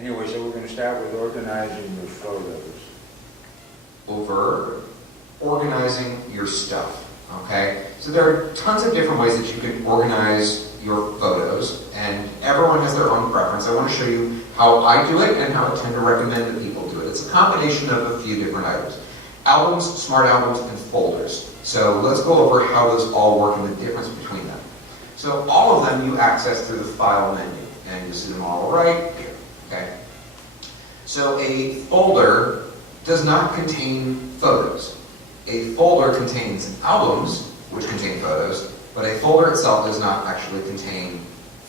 Anyway, so we're going to start with organizing the photos. Over organizing your stuff, okay? So there are tons of different ways that you can organize your photos, and everyone has their own preference. I want to show you how I do it and how I tend to recommend that people do it. It's a combination of a few different items. Albums, smart albums, and folders. So let's go over how those all work and the difference between them. So all of them you access through the File menu, and you see them all right here, okay? So a folder does not contain photos. A folder contains albums, which contain photos, but a folder itself does not actually contain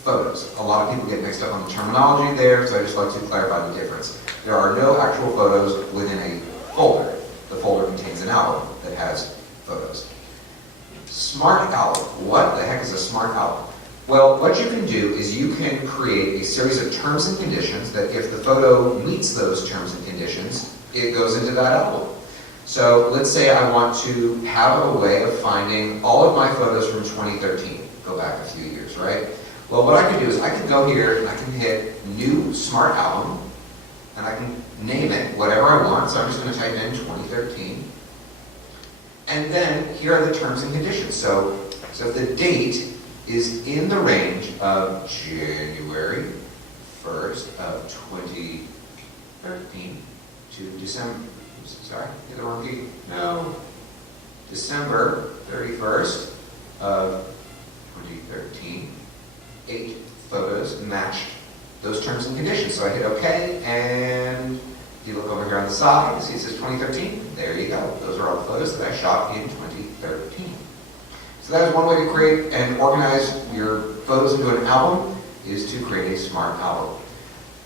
photos. A lot of people get mixed up on the terminology there, so I just like to clarify the difference. There are no actual photos within a folder. The folder contains an album that has photos. Smart album. What the heck is a smart album? Well, what you can do is you can create a series of terms and conditions that if the photo meets those terms and conditions, it goes into that album. So let's say I want to have a way of finding all of my photos from 2013. Go back a few years, right? Well, what I can do is I can go here and I can hit New Smart Album, and I can name it whatever I want. So I'm just going to type in 2013. And then here are the terms and conditions. So if the date is in the range of January 1st of 2013 to December, sorry, hit the wrong key. No. December 31st of 2013, 8 photos matched those terms and conditions. So I hit OK, and if you look over here on the side, you see it says 2013. There you go. Those are all the photos that I shot in 2013. So that is one way to create and organize your photos into an album, is to create a smart album.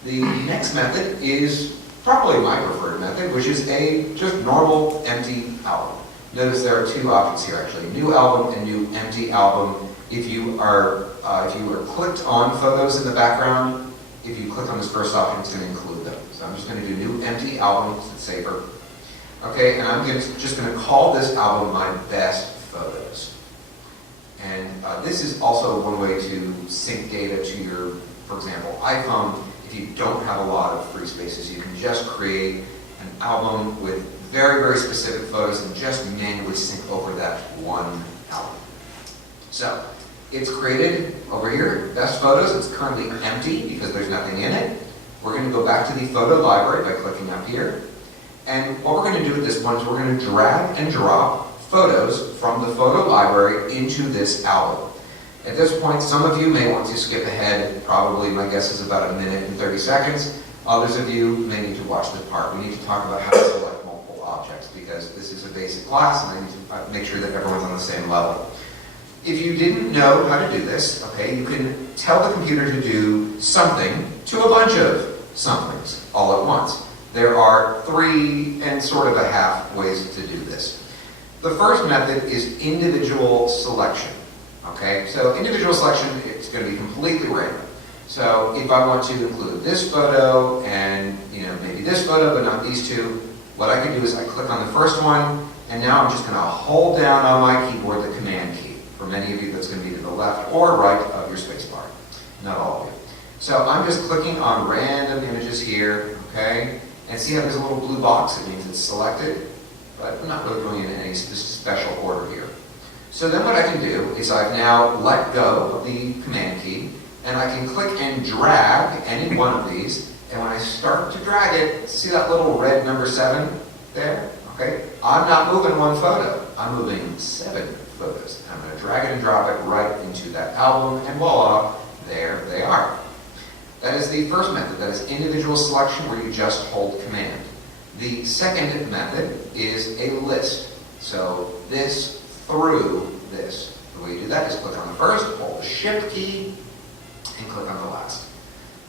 The next method is probably my preferred method, which is a just normal empty album. Notice there are two options here actually, new album and new empty album. If you are clicked on photos in the background, if you click on this first option, it's going to include them. So I'm just going to do new empty album, because it's safer. Okay, and I'm just going to call this album my best photos. And this is also one way to sync data to your, for example, iPhone. If you don't have a lot of free spaces, you can just create an album with very, very specific photos and just manually sync over that one album. So it's created over here, best photos. It's currently empty because there's nothing in it. We're going to go back to the photo library by clicking up here. And what we're going to do with this one is we're going to drag and drop photos from the photo library into this album. At this point, some of you may want to skip ahead. Probably, my guess is about 1 minute and 30 seconds. Others of you may need to watch this part. We need to talk about how to select multiple objects because this is a basic class and I need to make sure that everyone's on the same level. If you didn't know how to do this, okay, you can tell the computer to do something to a bunch of somethings all at once. There are 3 and sort of a half ways to do this. The first method is individual selection. Okay, so individual selection, it's going to be completely random. So if I want to include this photo and maybe this photo but not these two, what I can do is I click on the first one and now I'm just going to hold down on my keyboard the Command key. For many of you that's going to be to the left or right of your space bar. Not all of you. So I'm just clicking on random images here, okay? And see how there's a little blue box? It means it's selected, but I'm not really going in any special order here. So then what I can do is I've now let go of the Command key, and I can click and drag any one of these, and when I start to drag it, see that little red number 7 there? Okay? I'm not moving one photo, I'm moving 7 photos. I'm going to drag it and drop it right into that album, and voila, there they are. That is the first method, that is individual selection where you just hold Command. The second method is a list. So this through this. The way you do that is click on the first, hold the Shift key, and click on the last.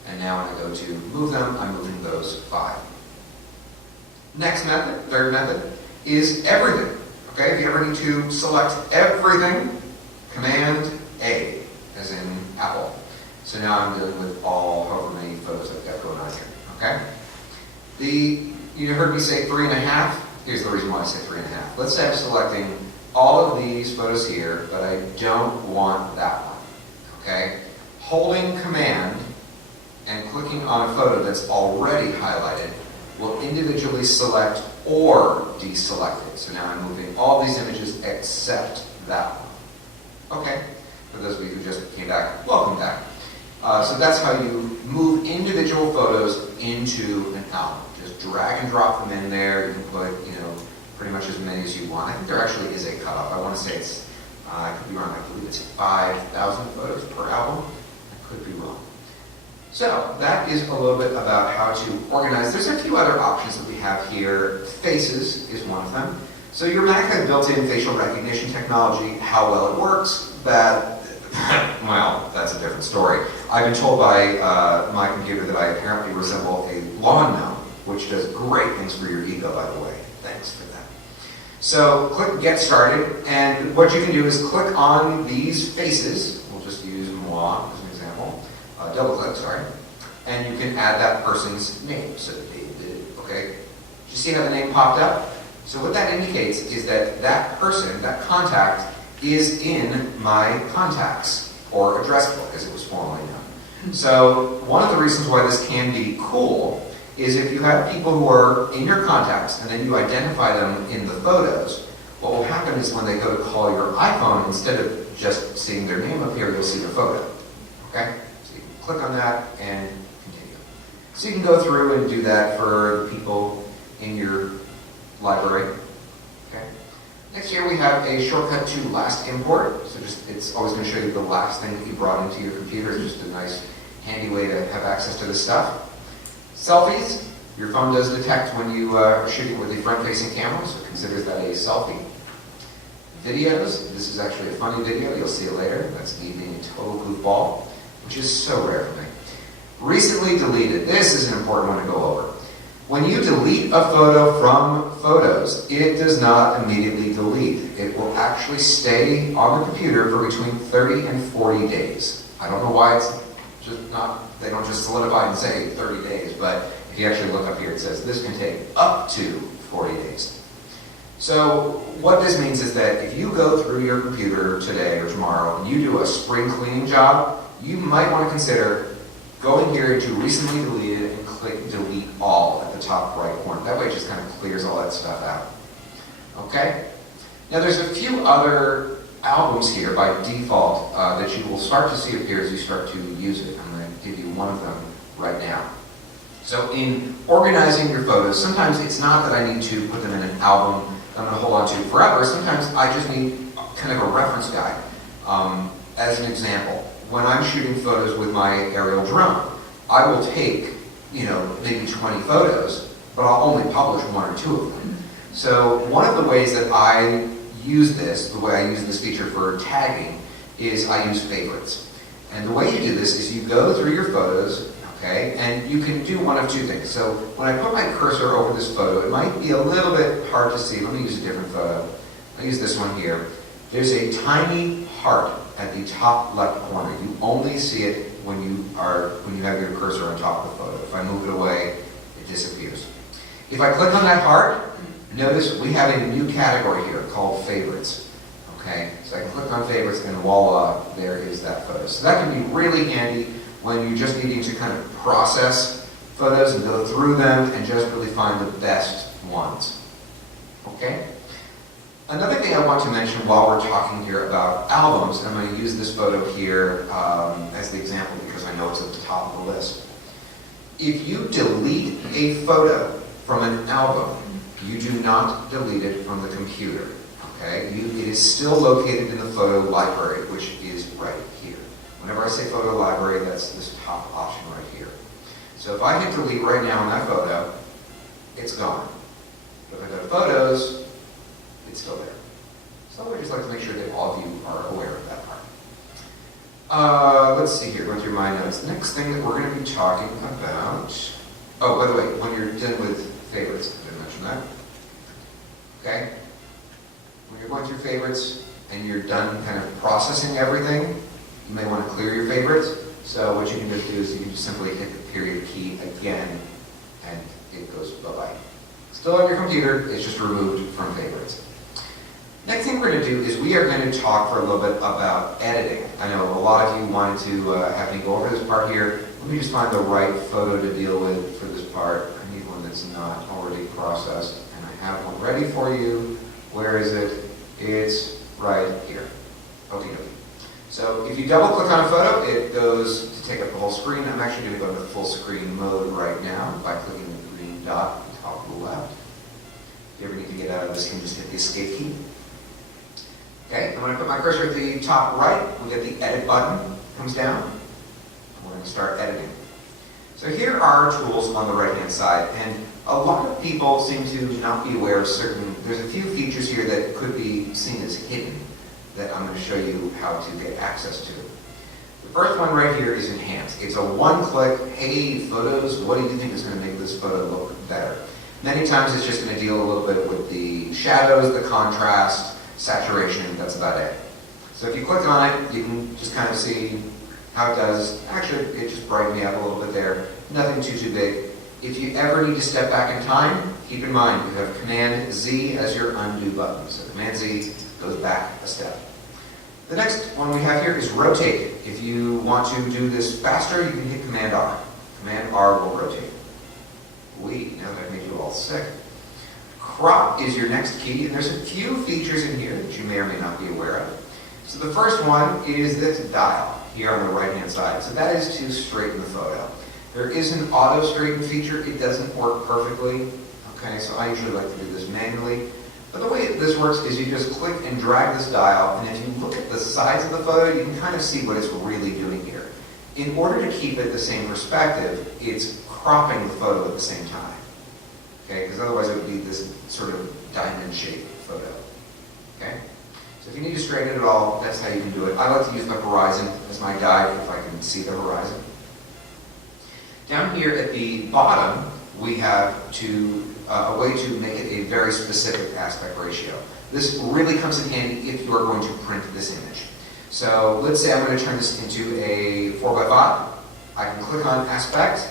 And now when I go to move them, I'm moving those 5. Next method, third method, is everything. Okay, if you ever need to select everything, Command A, as in Apple. So now I'm dealing with all, however many photos I've got going on here. Okay? You heard me say 3.5. Here's the reason why I say 3.5. Let's say I'm selecting all of these photos here, but I don't want that one. Okay? Holding Command and clicking on a photo that's already highlighted will individually select or deselect it. So now I'm moving all these images except that one. Okay, for those of you who just came back, welcome back. So that's how you move individual photos into an album. Just drag and drop them in there. You can put, pretty much as many as you want. I think there actually is a cutoff. I want to say it's, I could be wrong, I believe it's 5,000 photos per album. I could be wrong. So that is a little bit about how to organize. There's a few other options that we have here. Faces is one of them. So your Mac has built-in facial recognition technology. How well it works, well, that's a different story. I've been told by my computer that I apparently resemble a lawn gnome, which does great things for your ego, by the way. Thanks for that. So click Get Started, and what you can do is click on these faces. We'll just use moi as an example. Double click, sorry. And you can add that person's name. So David, okay? Did you see how the name popped up? So what that indicates is that that person, that contact, is in my contacts, or address book as it was formerly known. So one of the reasons why this can be cool is if you have people who are in your contacts and then you identify them in the photos, what will happen is when they go to call your iPhone, instead of just seeing their name appear, you'll see their photo. Okay? So you can click on that and continue. So you can go through and do that for the people in your library. Okay? Next here we have a shortcut to last import. So it's always going to show you the last thing that you brought into your computer. It's just a nice, handy way to have access to this stuff. Selfies, your phone does detect when you are shooting with a front-facing camera, so it considers that a selfie. Videos, this is actually a funny video, you'll see it later. That's me being a total goofball, which is so rare for me. Recently deleted, this is an important one to go over. When you delete a photo from Photos, it does not immediately delete. It will actually stay on the computer for between 30 and 40 days. I don't know why it's just not, they don't just solidify and say 30 days, but if you actually look up here, it says this can take up to 40 days. So what this means is that if you go through your computer today or tomorrow and you do a spring cleaning job, you might want to consider going here to recently deleted and click delete all at the top right corner. That way it just kind of clears all that stuff out. Okay? Now there's a few other albums here by default that you will start to see appear as you start to use it. I'm going to give you one of them right now. So in organizing your photos, sometimes it's not that I need to put them in an album that I'm going to hold on to forever. Sometimes I just need kind of a reference guide. As an example, when I'm shooting photos with my aerial drone, I will take, maybe 20 photos, but I'll only publish 1 or 2 of them. So one of the ways that I use this, the way I use this feature for tagging, is I use favorites. And the way you do this is you go through your photos, okay, and you can do one of 2 things. So when I put my cursor over this photo, it might be a little bit hard to see. Let me use a different photo. I'll use this one here. There's a tiny heart at the top left corner. You only see it when you have your cursor on top of the photo. If I move it away, it disappears. If I click on that heart, notice we have a new category here called favorites. Okay, so I can click on favorites and voila, there is that photo. So that can be really handy when you're just needing to kind of process photos and go through them and just really find the best ones. Okay? Another thing I want to mention while we're talking here about albums, and I'm going to use this photo here as the example because I know it's at the top of the list. If you delete a photo from an album, you do not delete it from the computer. Okay? It is still located in the photo library, which is right here. Whenever I say photo library, that's this top option right here. So if I hit delete right now on that photo, it's gone. But if I go to photos, it's still there. So I would just like to make sure that all of you are aware of that part. Let's see here, going through my notes. The next thing that we're going to be talking about... Oh, by the way, when you're dealing with favorites, I didn't mention that. Okay? When you're going through favorites and you're done kind of processing everything, you may want to clear your favorites. So what you can just do is you can just simply hit the period key again and it goes bye-bye. Still on your computer, it's just removed from favorites. Next thing we're going to do is we are going to talk for a little bit about editing. I know a lot of you wanted to have me go over this part here. Let me just find the right photo to deal with for this part. I need one that's not already processed, and I have one ready for you. Where is it? It's right here. Okay. So if you double click on a photo, it goes to take up the whole screen. I'm actually going to go into full screen mode right now by clicking the green dot at the top of the left. If you ever need to get out of this, you can just hit the escape key. Okay, I'm going to put my cursor at the top right. We get the edit button, comes down. We're going to start editing. So here are our tools on the right-hand side, and a lot of people seem to not be aware of there's a few features here that could be seen as hidden that I'm going to show you how to get access to. The first one right here is Enhance. It's a one-click, hey, photos, what do you think is going to make this photo look better? Many times it's just going to deal a little bit with the shadows, the contrast, saturation, that's about it. So if you click on it, you can just kind of see how it does. Actually, it just brightened me up a little bit there. Nothing too big. If you ever need to step back in time, keep in mind you have Command-Z as your undo button. So Command-Z goes back a step. The next one we have here is Rotate. If you want to do this faster, you can hit Command-R. Command-R will rotate. Now that I've made you all sick. Crop is your next key, and there's a few features in here that you may or may not be aware of. So the first one is this dial here on the right-hand side. So that is to straighten the photo. There is an auto straighten feature. It doesn't work perfectly. Okay, so I usually like to do this manually. But the way this works is you just click and drag this dial, and if you look at the sides of the photo, you can kind of see what it's really doing here. In order to keep it the same perspective, it's cropping the photo at the same time. Okay, because otherwise it would be this sort of diamond-shaped photo. Okay? So if you need to straighten it at all, that's how you can do it. I like to use the horizon as my guide if I can see the horizon. Down here at the bottom, we have a way to make it a very specific aspect ratio. This really comes in handy if you are going to print this image. So let's say I'm going to turn this into a 4x5. I can click on aspect,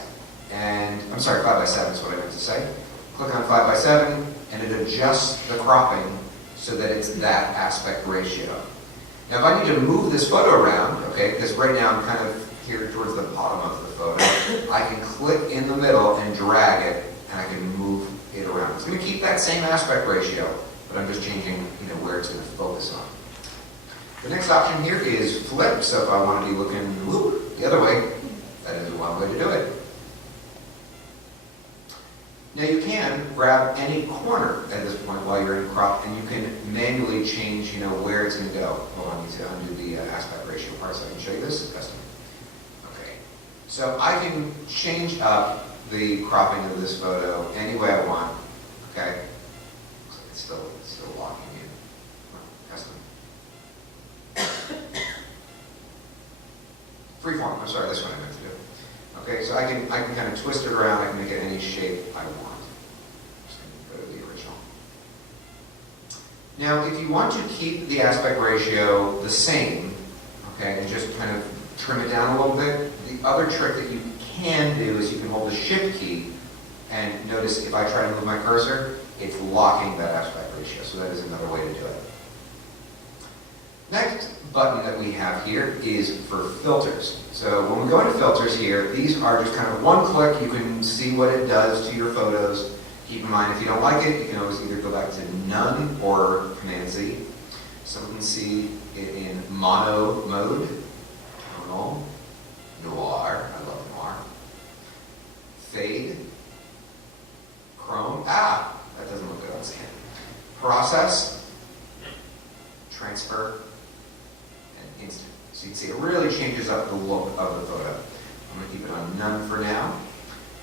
and I'm sorry, 5x7 is what I meant to say. Click on 5x7, and it adjusts the cropping so that it's that aspect ratio. Now if I need to move this photo around, okay, because right now I'm kind of here towards the bottom of the photo, I can click in the middle and drag it, and I can move it around. It's going to keep that same aspect ratio, but I'm just changing, where it's going to focus on. The next option here is flip, so if I want to be looking the other way, that is one way to do it. Now you can grab any corner at this point while you're in crop, and you can manually change, where it's going to go. Hold on, I need to undo the aspect ratio part so I can show you this custom. Okay, so I can change up the cropping of this photo any way I want. Okay, looks like it's still locking in. Custom. Freeform. I'm sorry, that's what I meant to do. Okay, so I can kind of twist it around. I can make it any shape I want. I'm just going to go to the original. Now, if you want to keep the aspect ratio the same, okay, and just kind of trim it down a little bit, the other trick that you can do is you can hold the Shift key, and notice if I try to move my cursor, it's locking that aspect ratio. So that is another way to do it. Next button that we have here is for filters. So when we go into filters here, these are just kind of one click. You can see what it does to your photos. Keep in mind, if you don't like it, you can always either go back to none or Command-Z. So we can see it in mono mode, tonal, noir, I love noir, fade, chrome, that doesn't look good on scan, process, transfer, and instant. So you can see it really changes up the look of the photo. I'm going to keep it on none for now.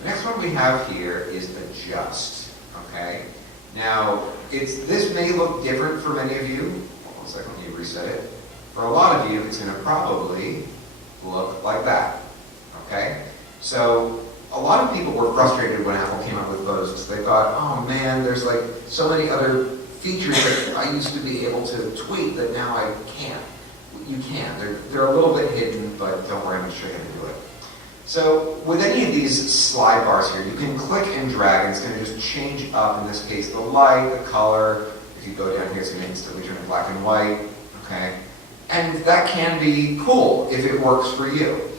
The next one we have here is adjust. Okay. Now, this may look different for many of you. One second, let me reset it. For a lot of you, it's going to probably look like that. Okay. So a lot of people were frustrated when Apple came up with photos because they thought, oh man, there's like so many other features that I used to be able to tweak that now I can't. You can. They're a little bit hidden, but don't worry, I'm going to show you how to do it. So with any of these slide bars here, you can click and drag, and it's going to just change up, in this case, the light, the color. If you go down here, it's going to instantly turn to black and white. Okay? And that can be cool if it works for you.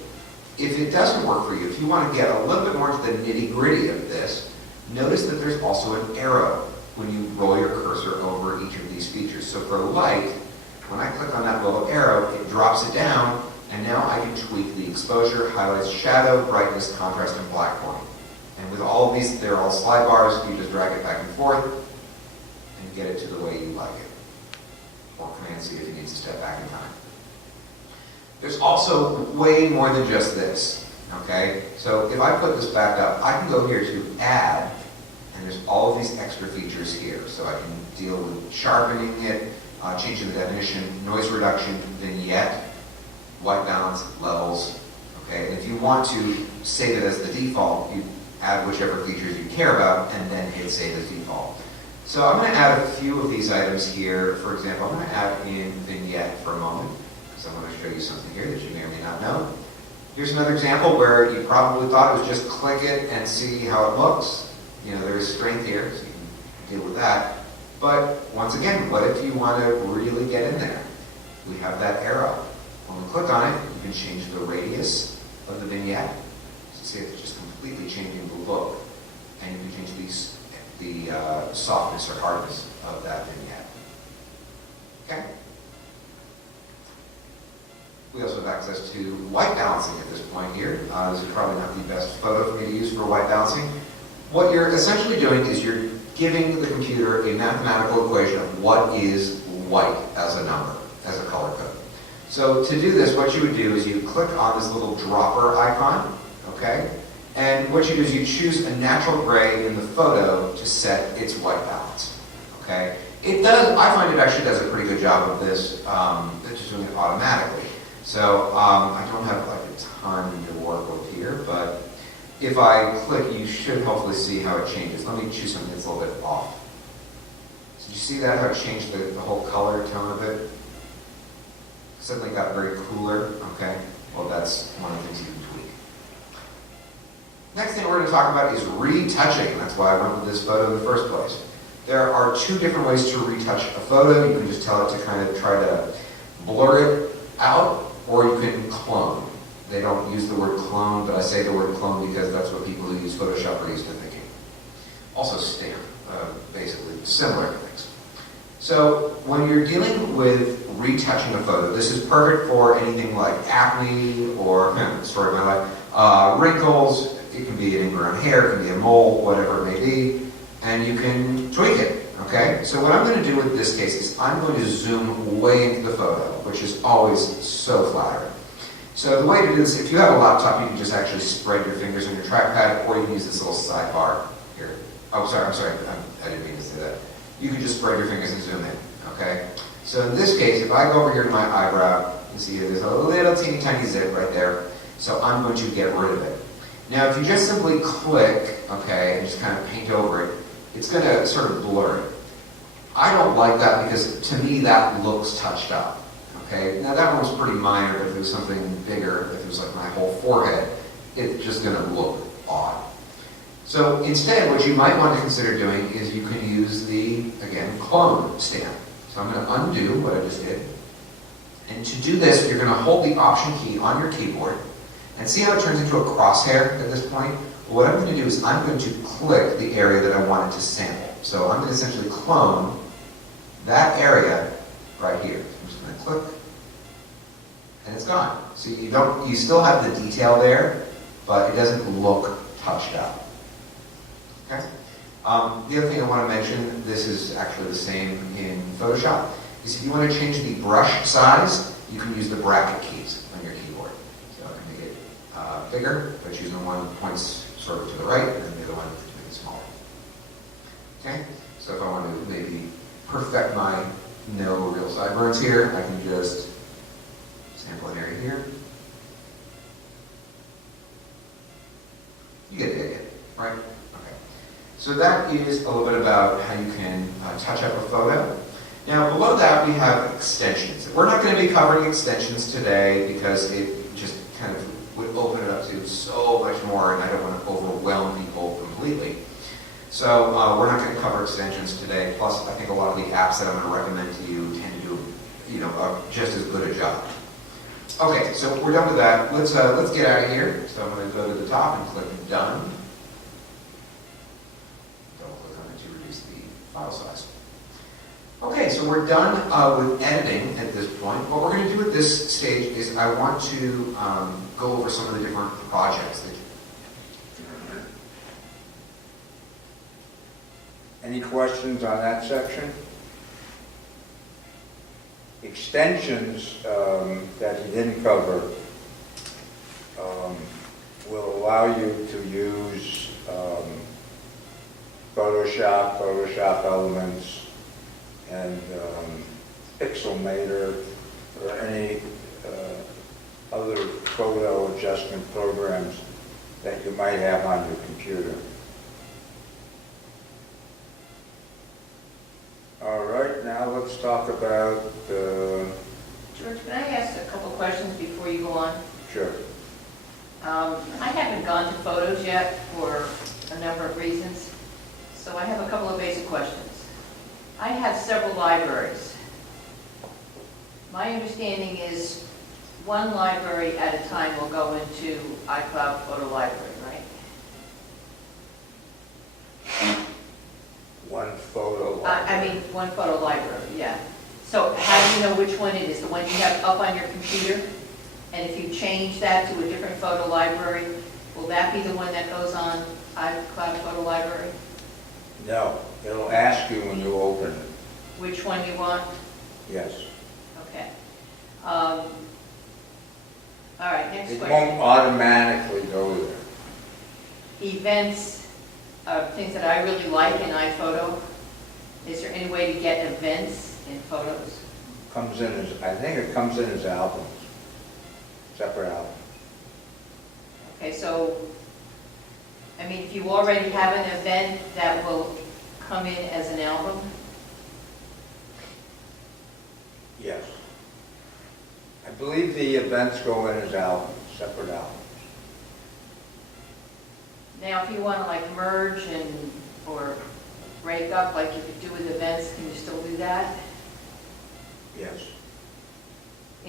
If it doesn't work for you, if you want to get a little bit more into the nitty-gritty of this, notice that there's also an arrow when you roll your cursor over each of these features. So for light, when I click on that little arrow, it drops it down, and now I can tweak the exposure, highlights, shadow, brightness, contrast, and black point. And with all of these, they're all slide bars. You just drag it back and forth and get it to the way you like it. Or Command-C if you need to step back in time. There's also way more than just this, okay? So if I put this back up, I can go here to Add, and there's all of these extra features here. So I can deal with sharpening it, changing the definition, noise reduction, vignette, white balance, levels, okay? And if you want to save it as the default, you add whichever features you care about, and then hit Save as Default. So I'm going to add a few of these items here. For example, I'm going to add in vignette for a moment. So I'm going to show you something here that you may or may not know. Here's another example where you probably thought it was just click it and see how it looks. You know, there is strength here, so you can deal with that. But once again, what if you want to really get in there? We have that arrow. When we click on it, you can change the radius of the vignette. So see, it's just completely changing the look. And you can change the softness or hardness of that vignette. Okay? We also have access to white balancing at this point here. This is probably not the best photo for me to use for white balancing. What you're essentially doing is you're giving the computer a mathematical equation of what is white as a number, as a color code. So to do this, what you would do is you click on this little dropper icon, okay? And what you do is you choose a natural gray in the photo to set its white balance, okay? It does, I find it actually does a pretty good job of this, it's just doing it automatically. So I don't have like a ton to work with here, but if I click, you should hopefully see how it changes. Let me choose something that's a little bit off. So you see that, how it changed the whole color tone of it? Suddenly got very cooler, okay? Well, that's one of the things you can tweak. Next thing we're going to talk about is retouching. That's why I went with this photo in the first place. There are two different ways to retouch a photo. You can just tell it to kind of try to blur it out, or you can clone. They don't use the word clone, but I say the word clone because that's what people who use Photoshop are used to thinking. Also stamp, basically similar things. So when you're dealing with retouching a photo, this is perfect for anything like acne or, story of my life, wrinkles. It can be an ingrown hair, it can be a mole, whatever it may be, and you can tweak it, okay? So what I'm going to do with this case is I'm going to zoom way into the photo, which is always so flattering. So the way to do this, if you have a laptop, you can just actually spread your fingers on your trackpad, or you can use this little sidebar here. Oh, sorry, I'm sorry, I didn't mean to say that. You can just spread your fingers and zoom in, okay? So in this case, if I go over here to my eyebrow, you can see there's a little teeny tiny zip right there. So I'm going to get rid of it. Now, if you just simply click, okay, and just kind of paint over it, it's going to sort of blur it. I don't like that because to me that looks touched up. Okay, now that one's pretty minor, but if it was something bigger, if it was like my whole forehead, it's just going to look odd. So instead, what you might want to consider doing is you can use the, again, clone stamp. So I'm going to undo what I just did. And to do this, you're going to hold the Option key on your keyboard, and see how it turns into a crosshair at this point? What I'm going to do is I'm going to click the area that I wanted to sample. So I'm going to essentially clone that area right here. I'm just going to click, and it's gone. So you still have the detail there, but it doesn't look touched up. Okay? The other thing I want to mention, this is actually the same in Photoshop, is if you want to change the brush size, you can use the bracket keys on your keyboard. So I can make it bigger by choosing one that points sort of to the right, and then the other one to make it smaller. Okay? So if I want to maybe perfect my no real sideburns here, I can just sample an area here. You get the idea, right? Okay. So that is a little bit about how you can touch up a photo. Now below that we have extensions. We're not going to be covering extensions today because it just kind of would open it up to so much more, and I don't want to overwhelm people completely. So we're not going to cover extensions today. Plus, I think a lot of the apps that I'm going to recommend to you tend to do, just as good a job. Okay, so we're done with that. Let's get out of here. So I'm going to go to the top and click Done. Double click on it to reduce the file size. Okay, so we're done with editing at this point. What we're going to do at this stage is I want to go over some of the different projects that Any questions on that section? Extensions that he didn't cover will allow you to use Photoshop, Photoshop Elements, and Pixelmator, or any other photo adjustment programs that you might have on your computer. All right, now let's talk about George, can I ask a couple questions before you go on? sure. I haven't gone to photos yet for a number of reasons, so I have a couple of basic questions. I have several libraries. My understanding is one library at a time will go into iCloud Photo Library, right? One photo. I mean, one photo library, yeah. So how do you know which one it is? The one you have up on your computer? And if you change that to a different photo library, will that be the one that goes on iCloud Photo Library? No, it'll ask you when you open it. Which one you want? Yes. Okay. All right, next It question. won't automatically go there. Events, things that I really like in iPhoto. Is there any way to get events in photos? Comes in as, I think it comes in as albums, separate albums. Okay, so, I mean, if you already have an event that will come in as an album, Yes. I believe the events go in as albums, separate albums. now if you want to like merge and, or break up like you could do with events, can you still do that Yes,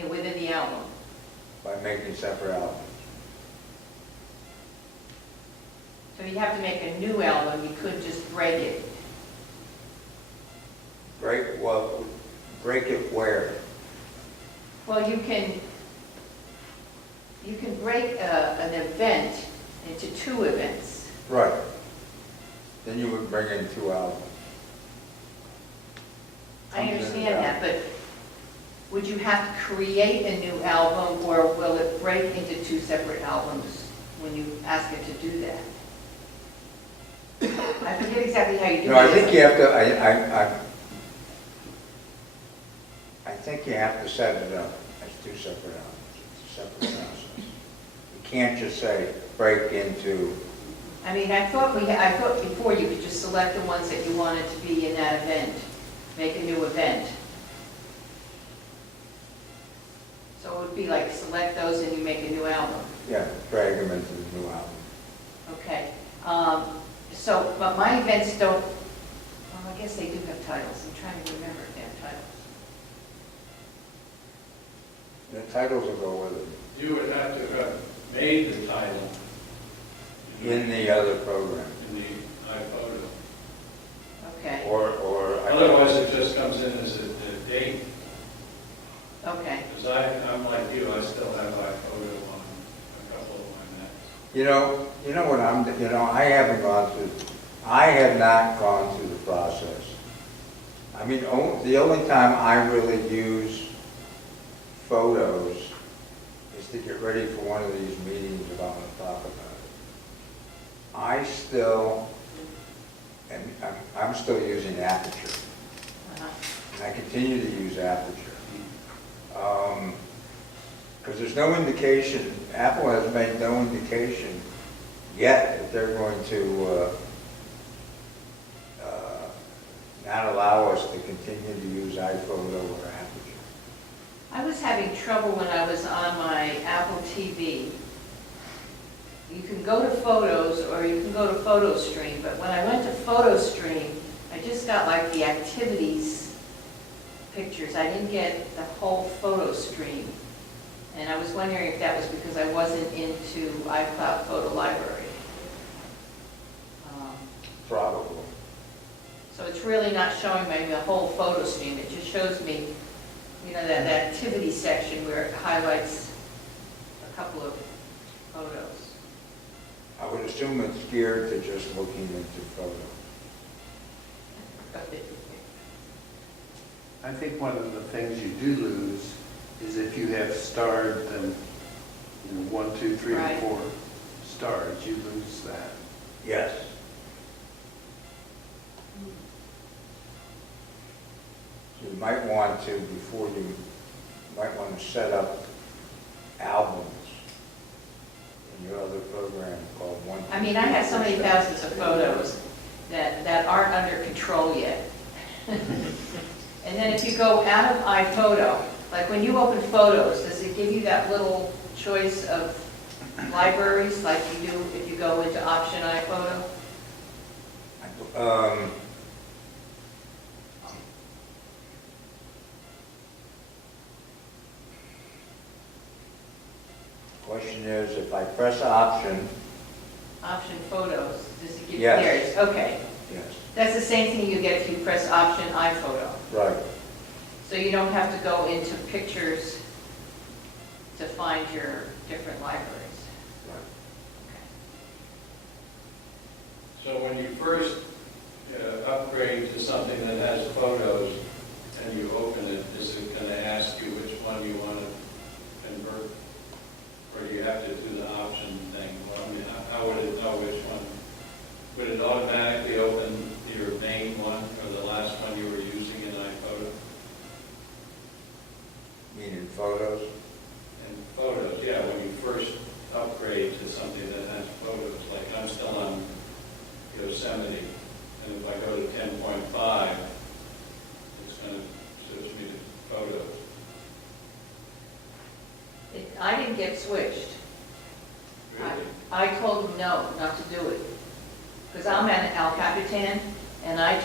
within the album? by making separate albums. So you have to make a new album, you couldn't just break it. Break it where? Well, you can break an event into two events. Right. Then you would bring in two albums. I Comes in understand as that, but would you have to create a new album, or will it break into two separate albums when you ask it to do that? I forget exactly how you do it. No, I think you have to, I think you have to set it up as two separate albums. It's a separate process. You can't just say break into, I mean, I thought before you could just select the ones that you wanted to be in that event, make a new event. So it would be like select those and you make a new album. yeah, drag them into the new album. Okay. So, but my events don't, well, I guess they do have titles. I'm trying to remember if they have titles. The titles will go with it. You would have to have made the title In the other program. in the iPhoto. Okay, Or. Otherwise, it just comes in as a date. okay. Because I'm like you, I still have iPhoto on a couple of my Macs. You know what I have not gone through the process. I mean, the only time I really use photos is to get ready for one of these meetings if I'm going to talk about it. I'm still using Aperture, Uh-huh. and I continue to use Aperture. Because there's no indication, Apple has made no indication yet that they're going to not allow us to continue to use iPhoto or Aperture. I was having trouble when I was on my Apple TV. You can go to Photos or you can go to Photo Stream, but when I went to Photo Stream, I just got like the activities pictures. I didn't get the whole Photo Stream And I was wondering if that was because I wasn't into iCloud Photo Library. Probably. So it's really not showing me the whole photo stream, it just shows me, that activity section where it highlights a couple of photos. I would assume it's geared to just looking into photos. I think one of the things you do lose is if you have starred them, 1, 2, 3, Right. and 4 stars, you lose that. Yes. So you might want to, before you might want to set up albums in your other program called One. I mean, I have so many thousands of photos that aren't under control yet. And then if you go out of iPhoto, like when you open Photos, does it give you that little choice of libraries like you do if you go into Option iPhoto? Question is, if I press Option, Option Photos, does it give you, Yes. there it is, okay. yes, That's the same thing you get if you press Option iPhoto. right. So you don't have to go into Pictures to find your different libraries. Right. Okay. So when you first upgrade to something that has photos and you open it, is it going to ask you which one you want to convert? Or do you have to do the option thing? Well, I mean, how would it know which one? Would it automatically open your main one or the last one you were using in iPhoto? Meaning photos? And photos, yeah, when you first upgrade to something that has photos, like I'm still on Yosemite, and if I go to 10.5, it's going to switch me to photos. I didn't get switched. Really? I told him no, not to do it. Because I'm at El Capitan, and I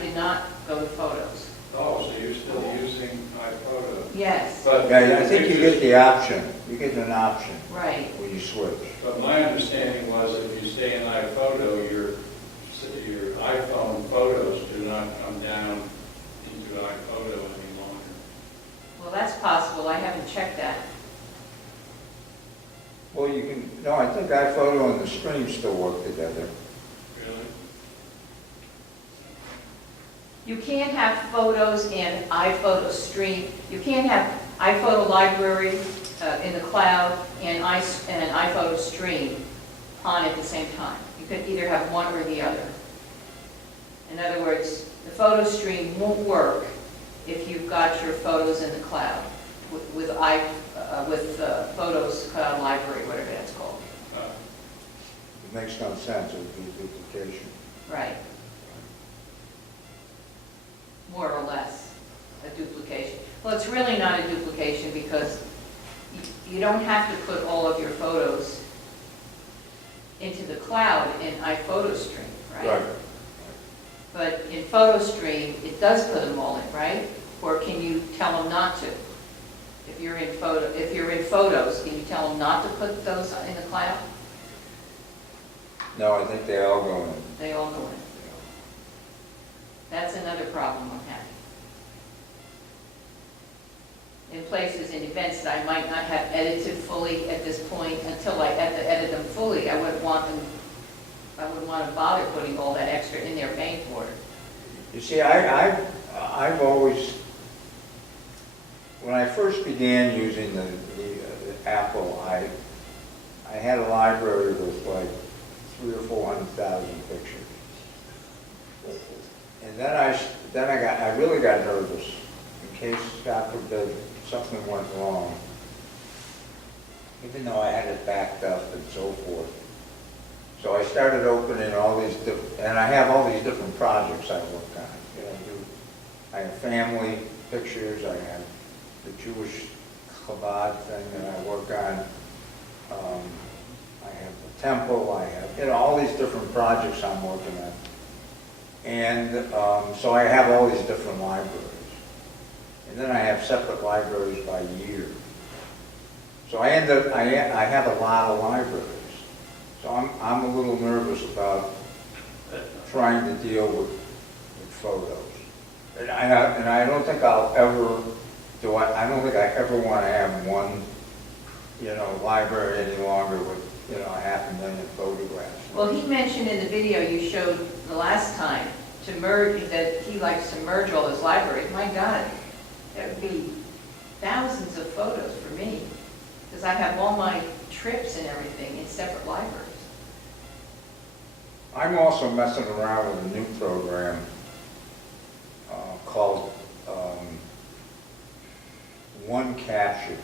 did not go to Photos. Oh, so you're still using iPhoto? Yes, But Yeah, I think you get the option. You get an option right. when you switch. But my understanding was if you stay in iPhoto, your iPhone photos do not come down into iPhoto any longer. Well, that's possible, I haven't checked that. Well, you can, no, I think iPhoto and the stream still work together. Really? You can't have Photos and iPhoto Stream. You can't have iPhoto Library in the cloud and iPhoto Stream on at the same time. You can either have one or the other. In other words, the photo stream won't work if you've got your photos in the cloud with Photos Cloud Library, whatever that's called. It makes no sense. It would be duplication. Right. More or less a duplication. Well, it's really not a duplication because you don't have to put all of your photos into the cloud in iPhoto Stream, right? But in Photo Stream, it does put them all in, right? Or can you tell them not to? If you're in Photos, can you tell them not to put those in the cloud? No, I think they all go in. They all go in. That's another problem I'm having. In places, in events that I might not have edited fully at this point, until I edit them fully, I wouldn't want to bother putting all that extra in there paying for it. You see, I've always, when I first began using the Apple, I had a library with like 300,000 or 400,000 pictures. And then I really got nervous in case, God forbid, something went wrong, even though I had it backed up and so forth. So I started opening all these, and I have all these different projects I work on. You know, I have family pictures, I have the Jewish Chabad thing that I work on. I have the temple, I have, all these different projects I'm working on. And so I have all these different libraries. And then I have separate libraries by year. So I have a lot of libraries. So I'm a little nervous about trying to deal with photos. And I don't think I'll ever I don't think I ever want to have one, library any longer with, 500,000 photographs. Well, he mentioned in the video you showed the last time to merge, that he likes to merge all his libraries. My God, that would be thousands of photos for me, because I have all my trips and everything in separate libraries. I'm also messing around with a new program called One Capture.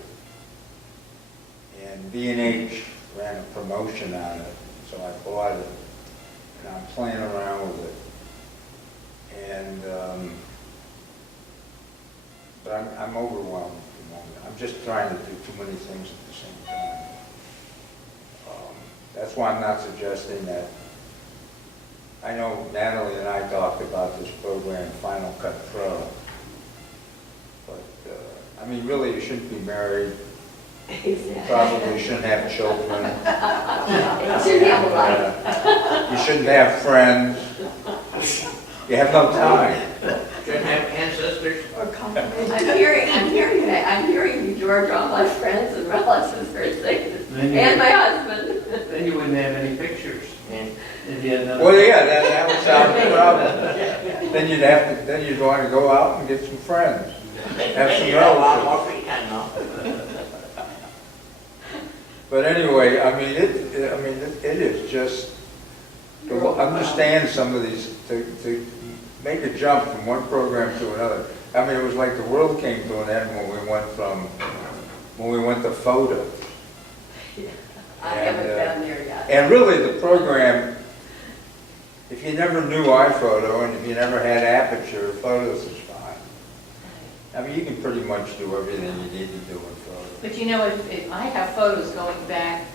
And B&H ran a promotion on it, so I bought it, and I'm playing around with it. And, but I'm overwhelmed at the moment. I'm just trying to do too many things at the same time. That's why I'm not suggesting that. I know Natalie and I talked about this program, Final Cut Pro. But, I mean, really, you shouldn't be married. Exactly. Probably shouldn't have children. Shouldn't have a life. You shouldn't have friends. You have no time. Shouldn't have ancestors. Or company. I'm hearing you, George, all my friends and relatives are saying this, and my husband. Then you wouldn't have any pictures. If you had another. Well, yeah, that would solve the problem. Then you'd want to go out and get some friends. Have some relatives. free time now. But anyway, I mean, it is just to understand some of these, to make a jump from one program to another. I mean, it was like the world came to an end when we went to photos. I haven't been there yet. And really, the program, if you never knew iPhoto and if you never had aperture, photos is fine. I mean, you can pretty much do everything you need to do in photos. But if I have photos going back,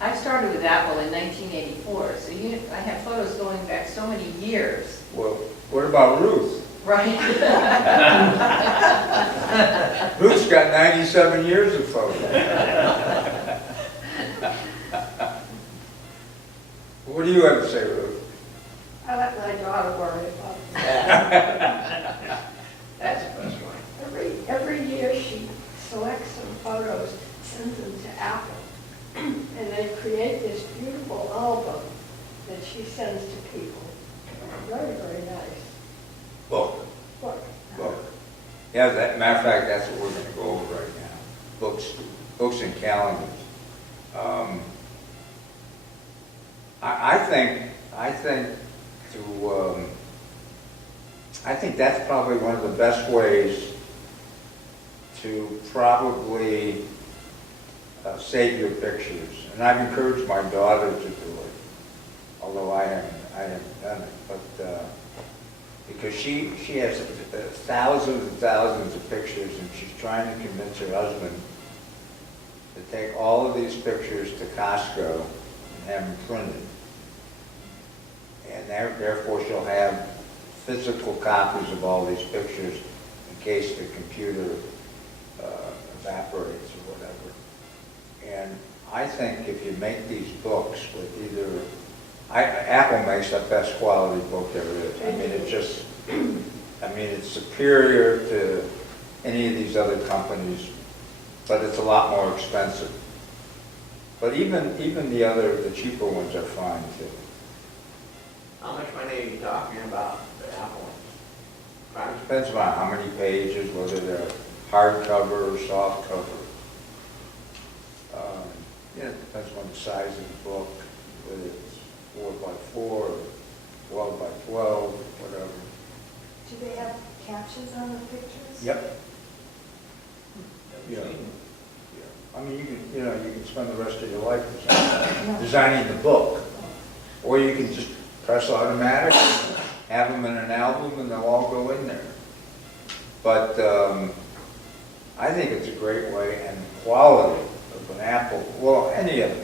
I started with Apple in 1984, so I have photos going back so many years. Well, what about Ruth? Right. Ruth's got 97 years of photos. What do you have to say, Ruth? I let my daughter worry about it. That's the best one. Every year she selects some photos, sends them to Apple, and they create this beautiful album that she sends to people. Very, very nice. Book. Look. Yeah, matter of fact, that's what we're going to go over right now. Books and calendars. I think that's probably one of the best ways to probably save your pictures. And I've encouraged my daughter to do it, although I haven't done it. But because she has thousands and thousands of pictures, and she's trying to convince her husband to take all of these pictures to Costco and have them printed. And therefore she'll have physical copies of all these pictures in case the computer evaporates or whatever. And I think if you make these books with Apple makes the best quality book there is. I mean, it's superior to any of these other companies, but it's a lot more expensive. But even the cheaper ones are fine too. How much money are you talking about for Apple ones? Depends on how many pages, whether they're hardcover or soft cover. It depends on the size of the book, whether it's 4x4 or 12x12, whatever. Do they have captions on the pictures? Yep. Yeah. I mean, you can spend the rest of your life designing the book, or you can just press automatic, have them in an album, and they'll all go in there. But I think it's a great way, and the quality of an Apple, well,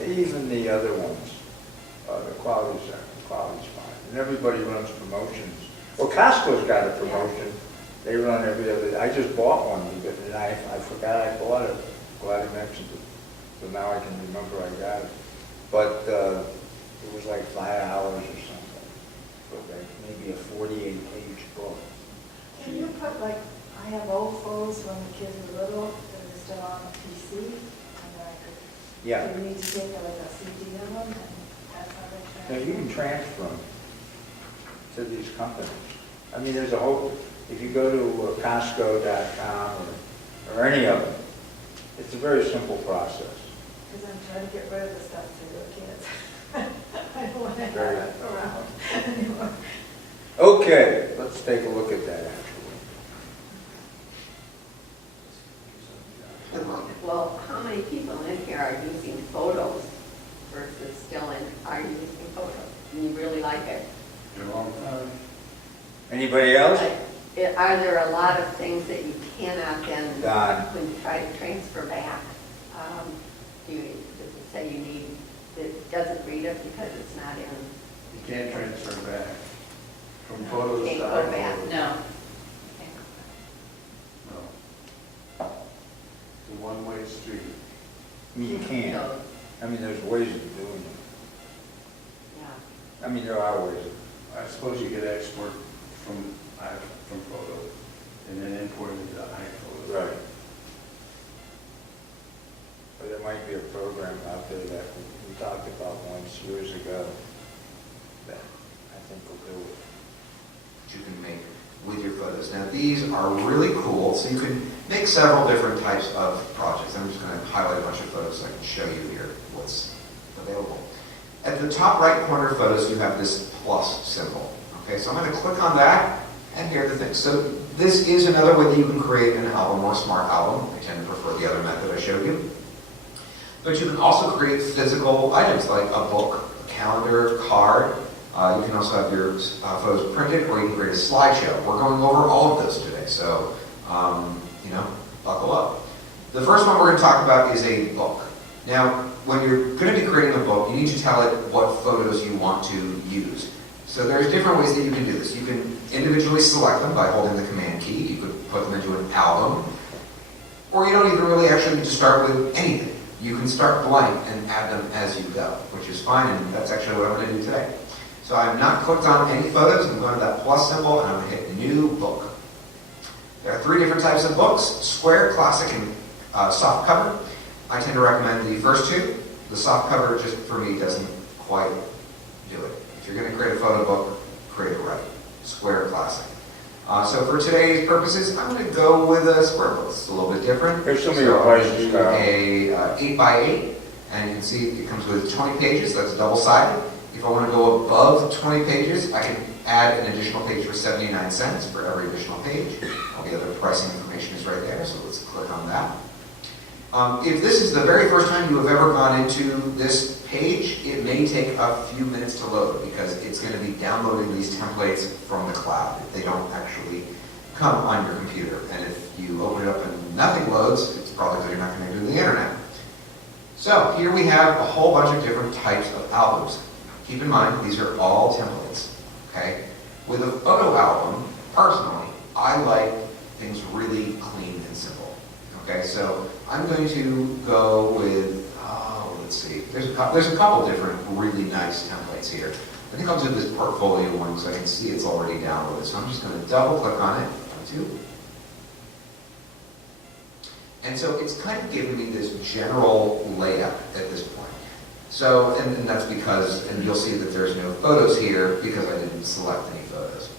even the other ones, the quality's fine. And everybody runs promotions. Well, Costco's got a promotion. They run every other. I just bought one, and I forgot I bought it. Glad I mentioned it. so now I can remember I got it. But it was like 5 hours or something, for like maybe a 48-page book. Can you put, like, I have old photos when the kids were little, that are still on the PC, and then I could, Yeah. do you need to take like a CD of them, and that's how Now, they you can transfer them to these companies. I mean, there's a whole, if you go to Costco.com or any of them, it's a very simple process. Because I'm trying to get rid of the stuff for the kids. I don't want to have Very- it around anymore. Okay, let's take a look at that actually. Well, how many people in here are using photos versus still are you using photos? And you really like it? Anybody else? Are there a lot of things that you cannot then, Don. when you try to transfer back, does it say you need, it doesn't read it because it's not in? You can't transfer back from photos Can't to go back. iPhotos. No. No. It's a one-way street. I mean, you can. So, I mean, there's ways of doing it. yeah. I mean, there are ways. I suppose you could export from photos and then import it into iPhotos. Right. But there might be a program out there that we talked about once years ago that I think will do it. That you can make with your photos. Now, these are really cool, so you can make several different types of projects. I'm just going to highlight a bunch of photos so I can show you here what's available. At the top right corner of photos, you have this plus symbol. Okay, so I'm going to click on that, and here are the things. So this is another way that you can create an album or a smart album. I tend to prefer the other method I showed you. But you can also create physical items like a book, a calendar, card. You can also have your photos printed, or you can create a slideshow. We're going over all of those today, so buckle up. The first one we're going to talk about is a book. Now, when you're going to be creating a book, you need to tell it what photos you want to use. So there's different ways that you can do this. You can individually select them by holding the command key. You could put them into an album, or you don't even really actually need to start with anything. You can start blank and add them as you go, which is fine, and that's actually what I'm going to do today. So I've not clicked on any photos. I'm going to that plus symbol, and I'm going to hit New Book. There are 3 different types of books: square, classic, and soft cover. I tend to recommend the first 2. The soft cover, just for me, doesn't quite do it. If you're going to create a photo book, create it right. Square, classic. So for today's purposes, I'm going to go with a square book. It's a little bit different. Here's some of your questions, So Carl. a 8x8, and you can see it comes with 20 pages. That's double-sided. If I want to go above 20 pages, I can add an additional page for 79 cents for every additional page. All the other pricing information is right there, so let's click on that. If this is the very first time you have ever gone into this page, it may take a few minutes to load because it's going to be downloading these templates from the cloud. They don't actually come on your computer. And if you open it up and nothing loads, it's probably because you're not connected to the internet. So here we have a whole bunch of different types of albums. Keep in mind, these are all templates. Okay? With a photo album, personally, I like things really clean and simple. Okay, so I'm going to go with, let's see, there's a couple different really nice templates here. I think I'll do this portfolio one so I can see it's already downloaded. So I'm just going to double click on it. And so it's kind of giving me this general layout at this point. So, and that's because, and you'll see that there's no photos here because I didn't select any photos.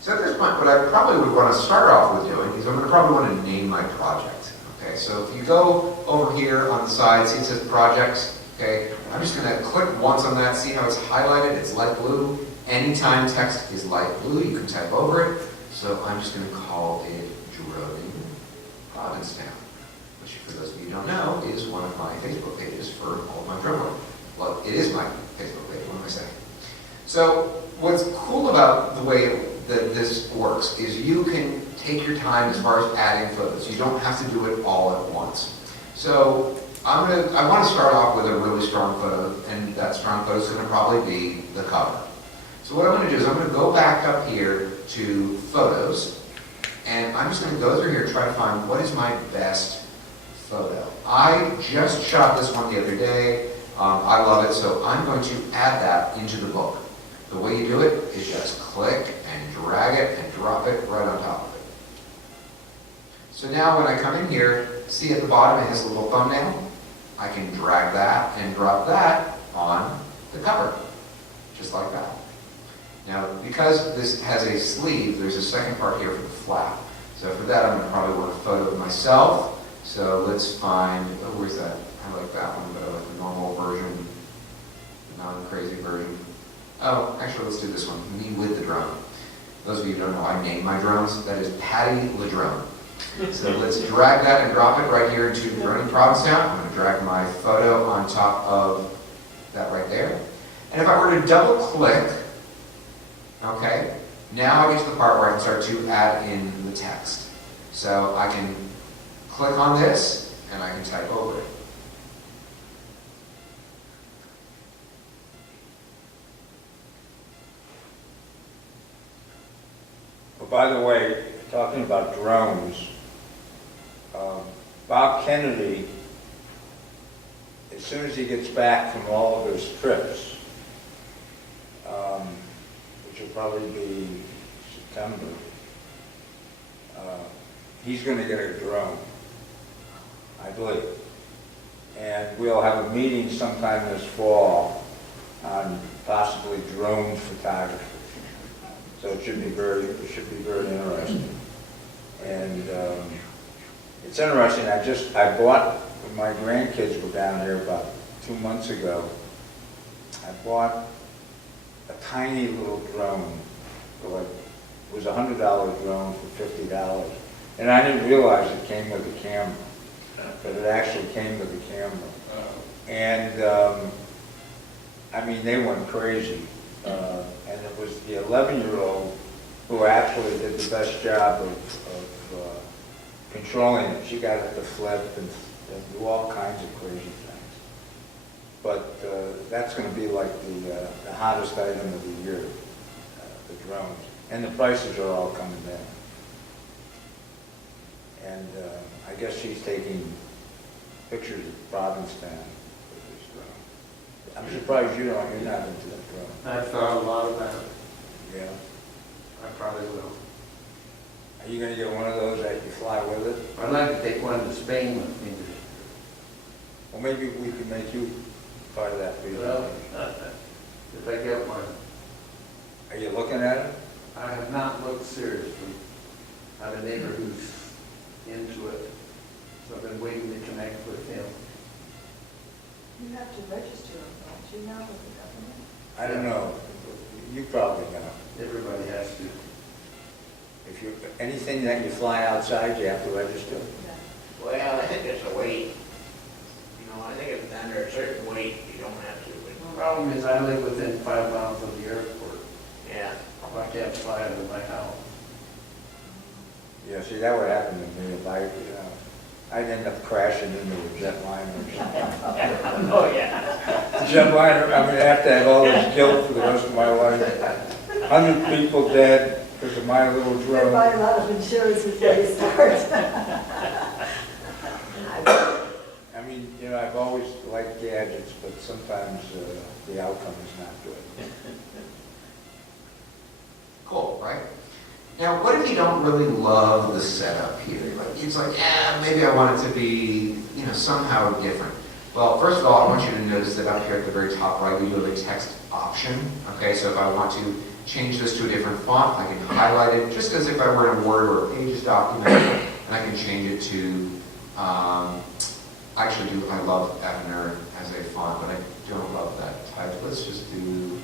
So at this point, what I probably would want to start off with doing is I'm going to probably want to name my project. Okay, so if you go over here on the side, see it says projects, okay, I'm just going to click once on that, see how it's highlighted, it's light blue. Anytime text is light blue, you can type over it. So I'm just going to call it Rubin Provincetown, which for those of you who don't know, is one of my Facebook pages for all of my drum work. Well, it is my Facebook page, what am I saying? So what's cool about the way that this works is you can take your time as far as adding photos. You don't have to do it all at once. So I want to start off with a really strong photo, and that strong photo is going to probably be the cover. So what I'm going to do is I'm going to go back up here to Photos, and I'm just going to go through here and try to find what is my best photo. I just shot this one the other day. I love it, so I'm going to add that into the book. The way you do it is just click and drag it and drop it right on top of it. So now when I come in here, see at the bottom it has a little thumbnail. I can drag that and drop that on the cover, just like that. Now, because this has a sleeve, there's a second part here for the flap. So for that, I'm going to probably want a photo of myself. So let's find, oh, where's that? I like that one, but I like the normal version, the non-crazy version. Oh, actually, let's do this one, me with the drone. Those of you who don't know, I name my drones. That is Patty the Drone. So let's drag that and drop it right here into Drone in Provincetown. I'm going to drag my photo on top of that right there. And if I were to double click, okay, now I get to the part where I can start to add in the text. So I can click on this and I can type over it. But by the way, talking about drones, Bob Kennedy, as soon as he gets back from all of his trips, which will probably be September, he's going to get a drone, I believe. And we'll have a meeting sometime this fall on possibly drone photography. So it should be very interesting. And it's interesting, I bought, when my grandkids were down here about 2 months ago, I bought a tiny little drone, it was a $100 drone for $50. And I didn't realize it came with a camera, but it actually came with a camera. And I mean, they went crazy. And it was the 11-year-old who actually did the best job of controlling it. She got it to flip and do all kinds of crazy things. But that's going to be like the hottest item of the year, the drones. And the prices are all coming down. And I guess she's taking pictures of Provincetown with this drone. I'm surprised you're not into that drone. I've thought a lot about it. Yeah. I probably will. Are you going to get one of those that you fly with it? I'd like to take one to Spain with me. Well, maybe we could make you part of that Well, presentation. if I get one. Are you looking at it? I have not looked seriously. I have a neighbor who's into it, so I've been waiting to connect with him. You have to register them, don't you, now with the government? I don't know. You probably know. Everybody has to. If you, anything that you fly outside, you have to register. Yeah. Well, I think it's a weight. You know, I think if it's under a certain weight, you don't have to. The problem is I live within 5 miles of the airport. Yeah. So I can't fly out of my house. Yeah, see, that would happen to me if I'd end up crashing into a jetliner or something. Oh, yeah. Jetliner, I mean, I have to have all this guilt for the rest of my life. 100 people dead because of my little They drone. buy a lot of insurance before you start. I mean, you know, I've always liked gadgets, but sometimes the outcome is not good. Cool, right? Now, what if you don't really love the setup here? Like, it's like, maybe I want it to be, you know, somehow different. Well, first of all, I want you to notice that up here at the very top right, we do have a text option. Okay, so if I want to change this to a different font, I can highlight it just as if I were in a Word or a Pages document, and I can change it to, I love Evener as a font, but I don't love that type. Let's just do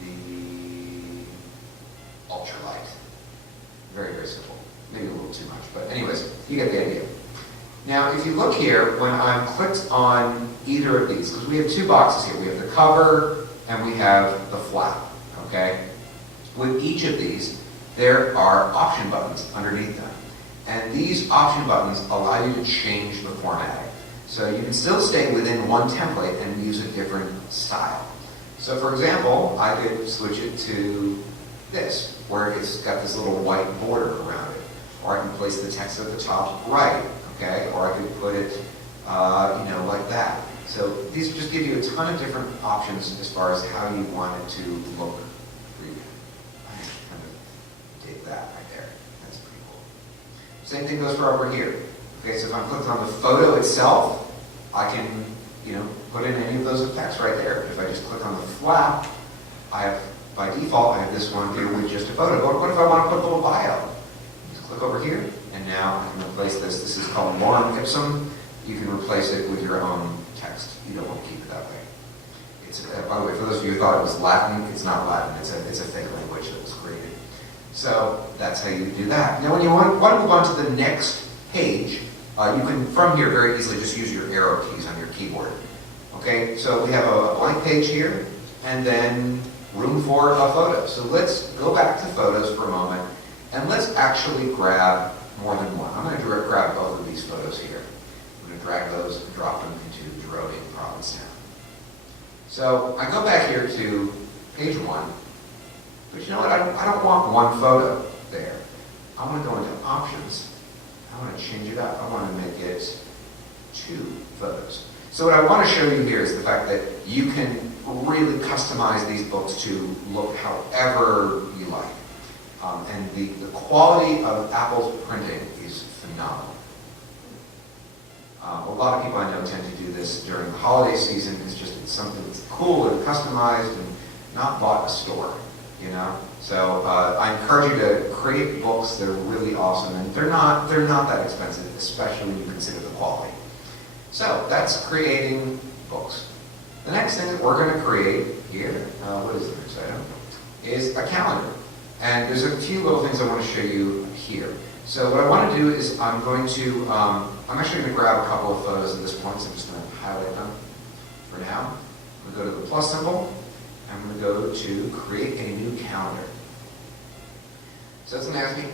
the ultralight. Very, very simple. Maybe a little too much, but anyways, you get the idea. Now, if you look here, when I'm clicked on either of these, because we have two boxes here. We have the cover and we have the flap, okay? With each of these, there are option buttons underneath them. And these option buttons allow you to change the formatting. So you can still stay within one template and use a different style. So for example, I could switch it to this, where it's got this little white border around it. Or I can place the text at the top right, okay? Or I could put it like that. So these just give you a ton of different options as far as how you want it to look for you. I actually kind of dig that right there. That's pretty cool. Same thing goes for over here. Okay, so if I'm clicking on the photo itself, I can, put in any of those effects right there. If I just click on the flap, I have, by default, I have this one here with just a photo. What if I want to put a little bio? Just click over here, and now I can replace this. This is called lorem ipsum. You can replace it with your own text. You don't want to keep it that way. It's, by the way, for those of you who thought it was Latin, it's not Latin. It's a fake language that was created. So that's how you do that. Now, when you want to move on to the next page, you can, from here, very easily just use your arrow keys on your keyboard. Okay, so we have a blank page here, and then room for a photo. So let's go back to photos for a moment, and let's actually grab more than one. I'm going to grab both of these photos here. I'm going to drag those and drop them into Rubin, Provincetown. So I go back here to page 1, but you know what? I don't want one photo there. I want to go into options. I want to change it up. I want to make it 2 photos. So what I want to show you here is the fact that you can really customize these books to look however you like. And the quality of Apple's printing is phenomenal. A lot of people I know tend to do this during the holiday season. It's something that's cool and customized and not bought at a store, So I encourage you to create books that are really awesome, and they're not that expensive, especially when you consider the quality. So that's creating books. The next thing that we're going to create here, what is the next item, is a calendar. And there's a few little things I want to show you here. So what I want to do is I'm actually going to grab a couple of photos at this point, so I'm just going to highlight them for now. I'm going to go to the plus symbol, and I'm going to go to create a new calendar. So it's going to ask me,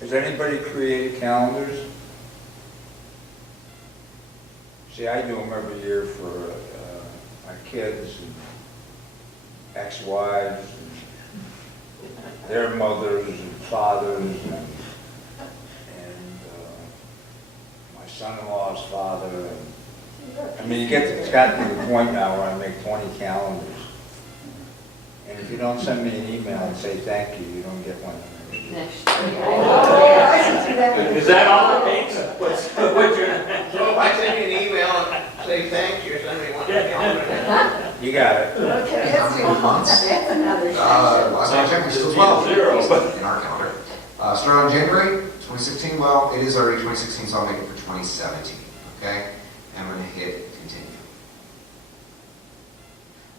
Has anybody created calendars? See, I do them every year for my kids and ex-wives and their mothers and fathers and my son-in-law's father. And, it's gotten to the point now where I make 20 calendars. And if you don't send me an email and say thank you, you don't get one. Next. Is that all it takes? So if I send you an email and say thank you, send me one calendar. You got it. Okay, how many months? That's another Last time I checked, it's still 12 Zero. in our calendar. Start on January 2016. Well, it is already 2016, so I'll make it for 2017. Okay? I'm going to hit continue.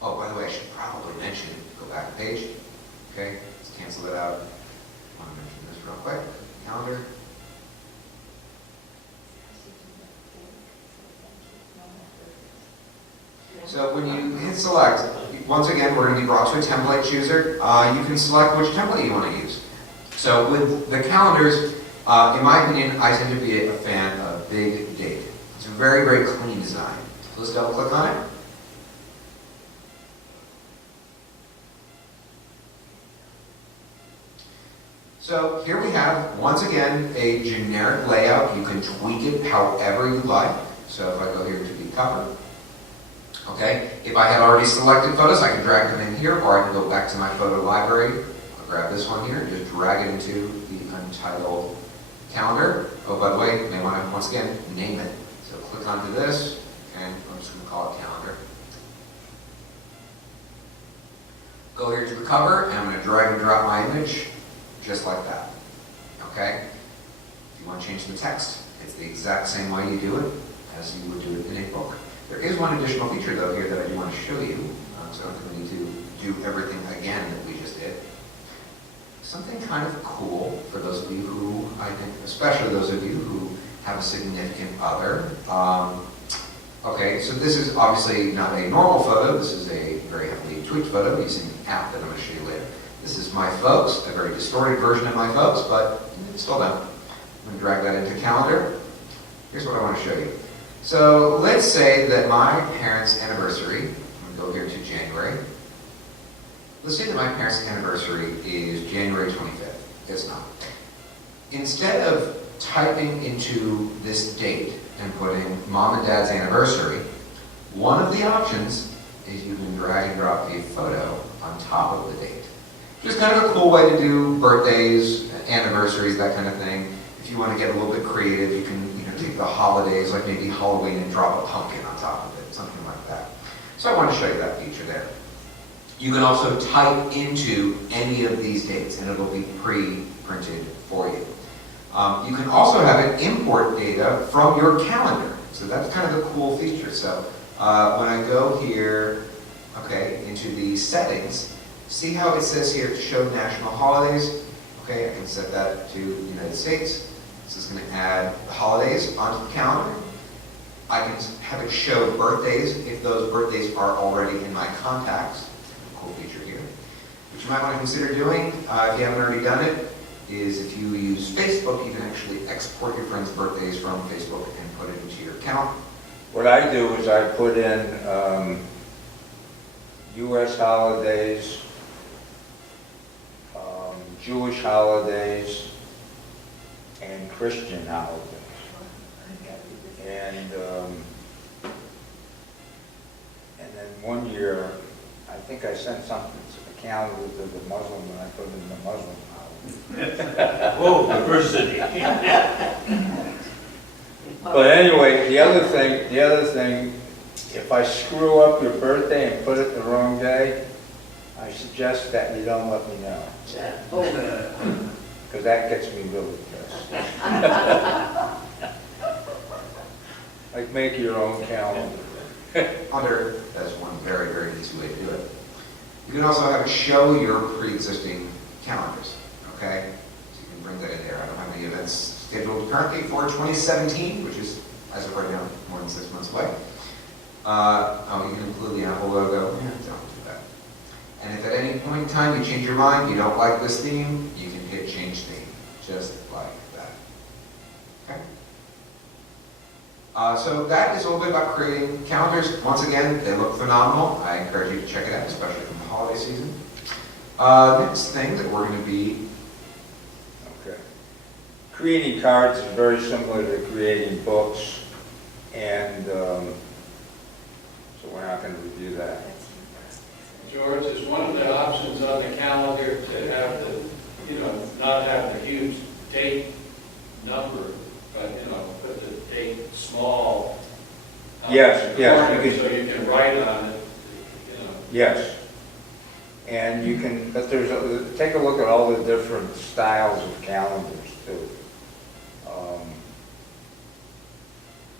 Oh, by the way, I should probably mention, go back a page. Okay? Let's cancel it out. I want to mention this real quick. Calendar. So when you hit select, once again, we're going to be brought to a template chooser. You can select which template you want to use. So with the calendars, in my opinion, I tend to be a fan of big date. It's a very, very clean design. So let's double click on it. So here we have, once again, a generic layout. You can tweak it however you like. So if I go here to the cover, okay, if I had already selected photos, I can drag them in here, or I can go back to my photo library. I'll grab this one here and just drag it into the untitled calendar. Oh, by the way, you may want to, once again, name it. So click onto this, and I'm just going to call it calendar. Go here to the cover, and I'm going to drag and drop my image, just like that. Okay? If you want to change the text, it's the exact same way you do it as you would do it in a book. There is one additional feature, though, here that I do want to show you, so I don't think we need to do everything again that we just did. Something kind of cool for those of you who, I think, especially those of you who have a significant other. Okay, so this is obviously not a normal photo. This is a very heavily tweaked photo using an app that I'm going to show you later. This is my folks, a very distorted version of my folks, but it's still done. I'm going to drag that into calendar. Here's what I want to show you. So let's say that my parents' anniversary, I'm going to go here to January. Let's say that my parents' anniversary is January 25th. It's not. Instead of typing into this date, and put in mom and dad's anniversary, one of the options is you can drag and drop a photo on top of the date. Just kind of a cool way to do birthdays, anniversaries, that kind of thing. If you want to get a little bit creative, you can take the holidays, like maybe Halloween, and drop a pumpkin on top of it, something like that. So I want to show you that feature there. You can also type into any of these dates, and it'll be pre-printed for you. You can also have it import data from your calendar. So that's kind of a cool feature. So when I go here, okay, into the settings, see how it says here to show national holidays? Okay, I can set that to the United States. This is going to add the holidays onto the calendar. I can have it show birthdays if those birthdays are already in my contacts. Cool feature here. What you might want to consider doing, if you haven't already done it, is if you use Facebook, you can actually export your friends' birthdays from Facebook and put it into your account. What I do is I put in U.S. holidays, Jewish holidays, and Christian holidays. And then one year, I think I sent something to the calendar to the Muslim, and I put in the Muslim holiday. Whoa, diversity. But anyway, the other thing, if I screw up your birthday and put it the wrong day, I suggest that you don't let me know. Because that gets me really pissed. Like, make your own calendar. That's one very, very easy way to do it. You can also have it show your pre-existing calendars, okay? So you can bring that in there. I don't have any events scheduled currently for 2017, which is, as of right now, more than 6 months away. You can include the Apple logo. Yeah, don't do that. And if at any point in time you change your mind, you don't like this theme, you can hit change theme, just like that. Okay? So that is a little bit about creating calendars. Once again, they look phenomenal. I encourage you to check it out, especially from the holiday season. Next thing that we're going to be... Okay. Creating cards is very similar to creating books, and so we're not going to review that. George, is one of the options on the calendar to have the, not have the huge date number, but, put the date small. Yes, corner because- so you can write on it, Yes. And you can, but take a look at all the different styles of calendars too.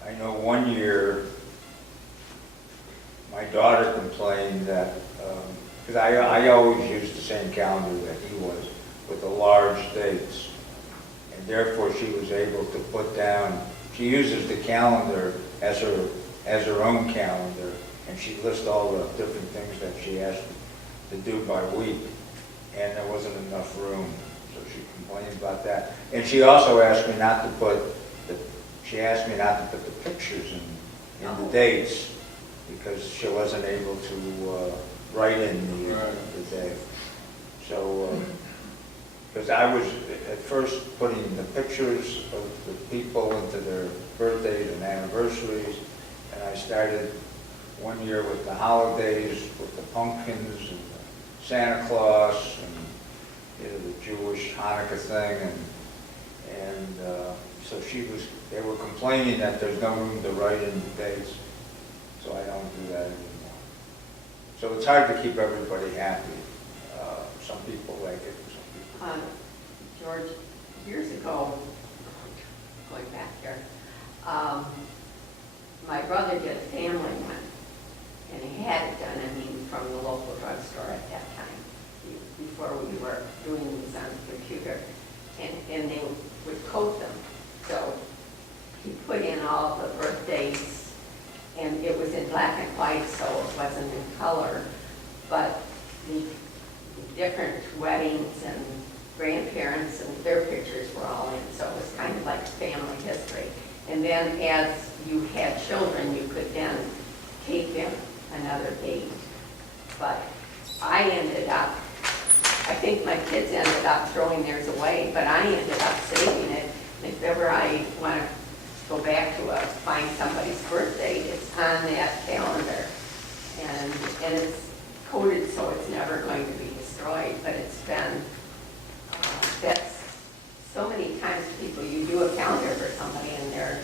I know one year, my daughter complained that, because I always used the same calendar that he was, with the large dates. And therefore she was able to put down, she uses the calendar as her own calendar, and she lists all the different things that she has to do by week. And there wasn't enough room, so she complained about that. And she also asked me not to put the pictures in the dates, because she wasn't able to write in the day. So, because I was at first putting the pictures of the people into their birthdays and anniversaries, and I started one year with the holidays, with the pumpkins and the Santa Claus and the Jewish Hanukkah thing, and so they were complaining that there's no room to write in the dates, so I don't do that anymore. So it's hard to keep everybody happy. Some people like it, some people. George, years ago, going back here, my brother did a family one, and he had it done, from the local drugstore at that time, before we were doing these on the computer, and they would code them. So he put in all the birthdays, and it was in black and white, so it wasn't in color, but the different weddings and grandparents and their pictures were all in, so it was kind of like family history. And then as you had children, you could then take them another date. But I think my kids ended up throwing theirs away, but I ended up saving it. And if ever I want to go back to find somebody's birthday, it's on that calendar. And it's coded so it's never going to be destroyed, but it's been, that's so many times people, you do a calendar for somebody and they're,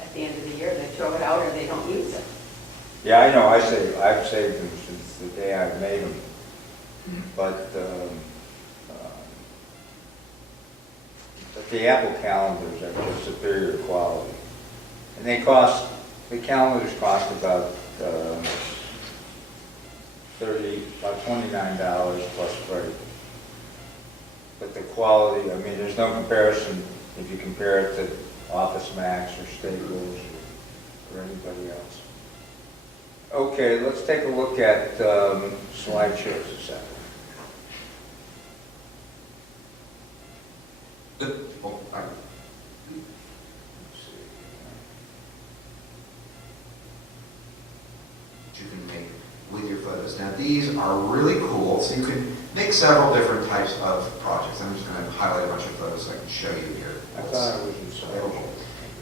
at the end of the year, they throw it out or they don't use it. Yeah, I know, I've saved them since the day I made them. But the Apple calendars are just superior quality. And the calendars cost about $29 plus freight. But the quality, I mean, there's no comparison if you compare it to Office Max or Staples or anybody else. Okay, let's take a look at slideshows a second. Let's see. You can make with your photos. Now these are really cool, so you can make several different types of projects. I'm just going to highlight a bunch of photos so I can show you here. I thought it was in slideshow.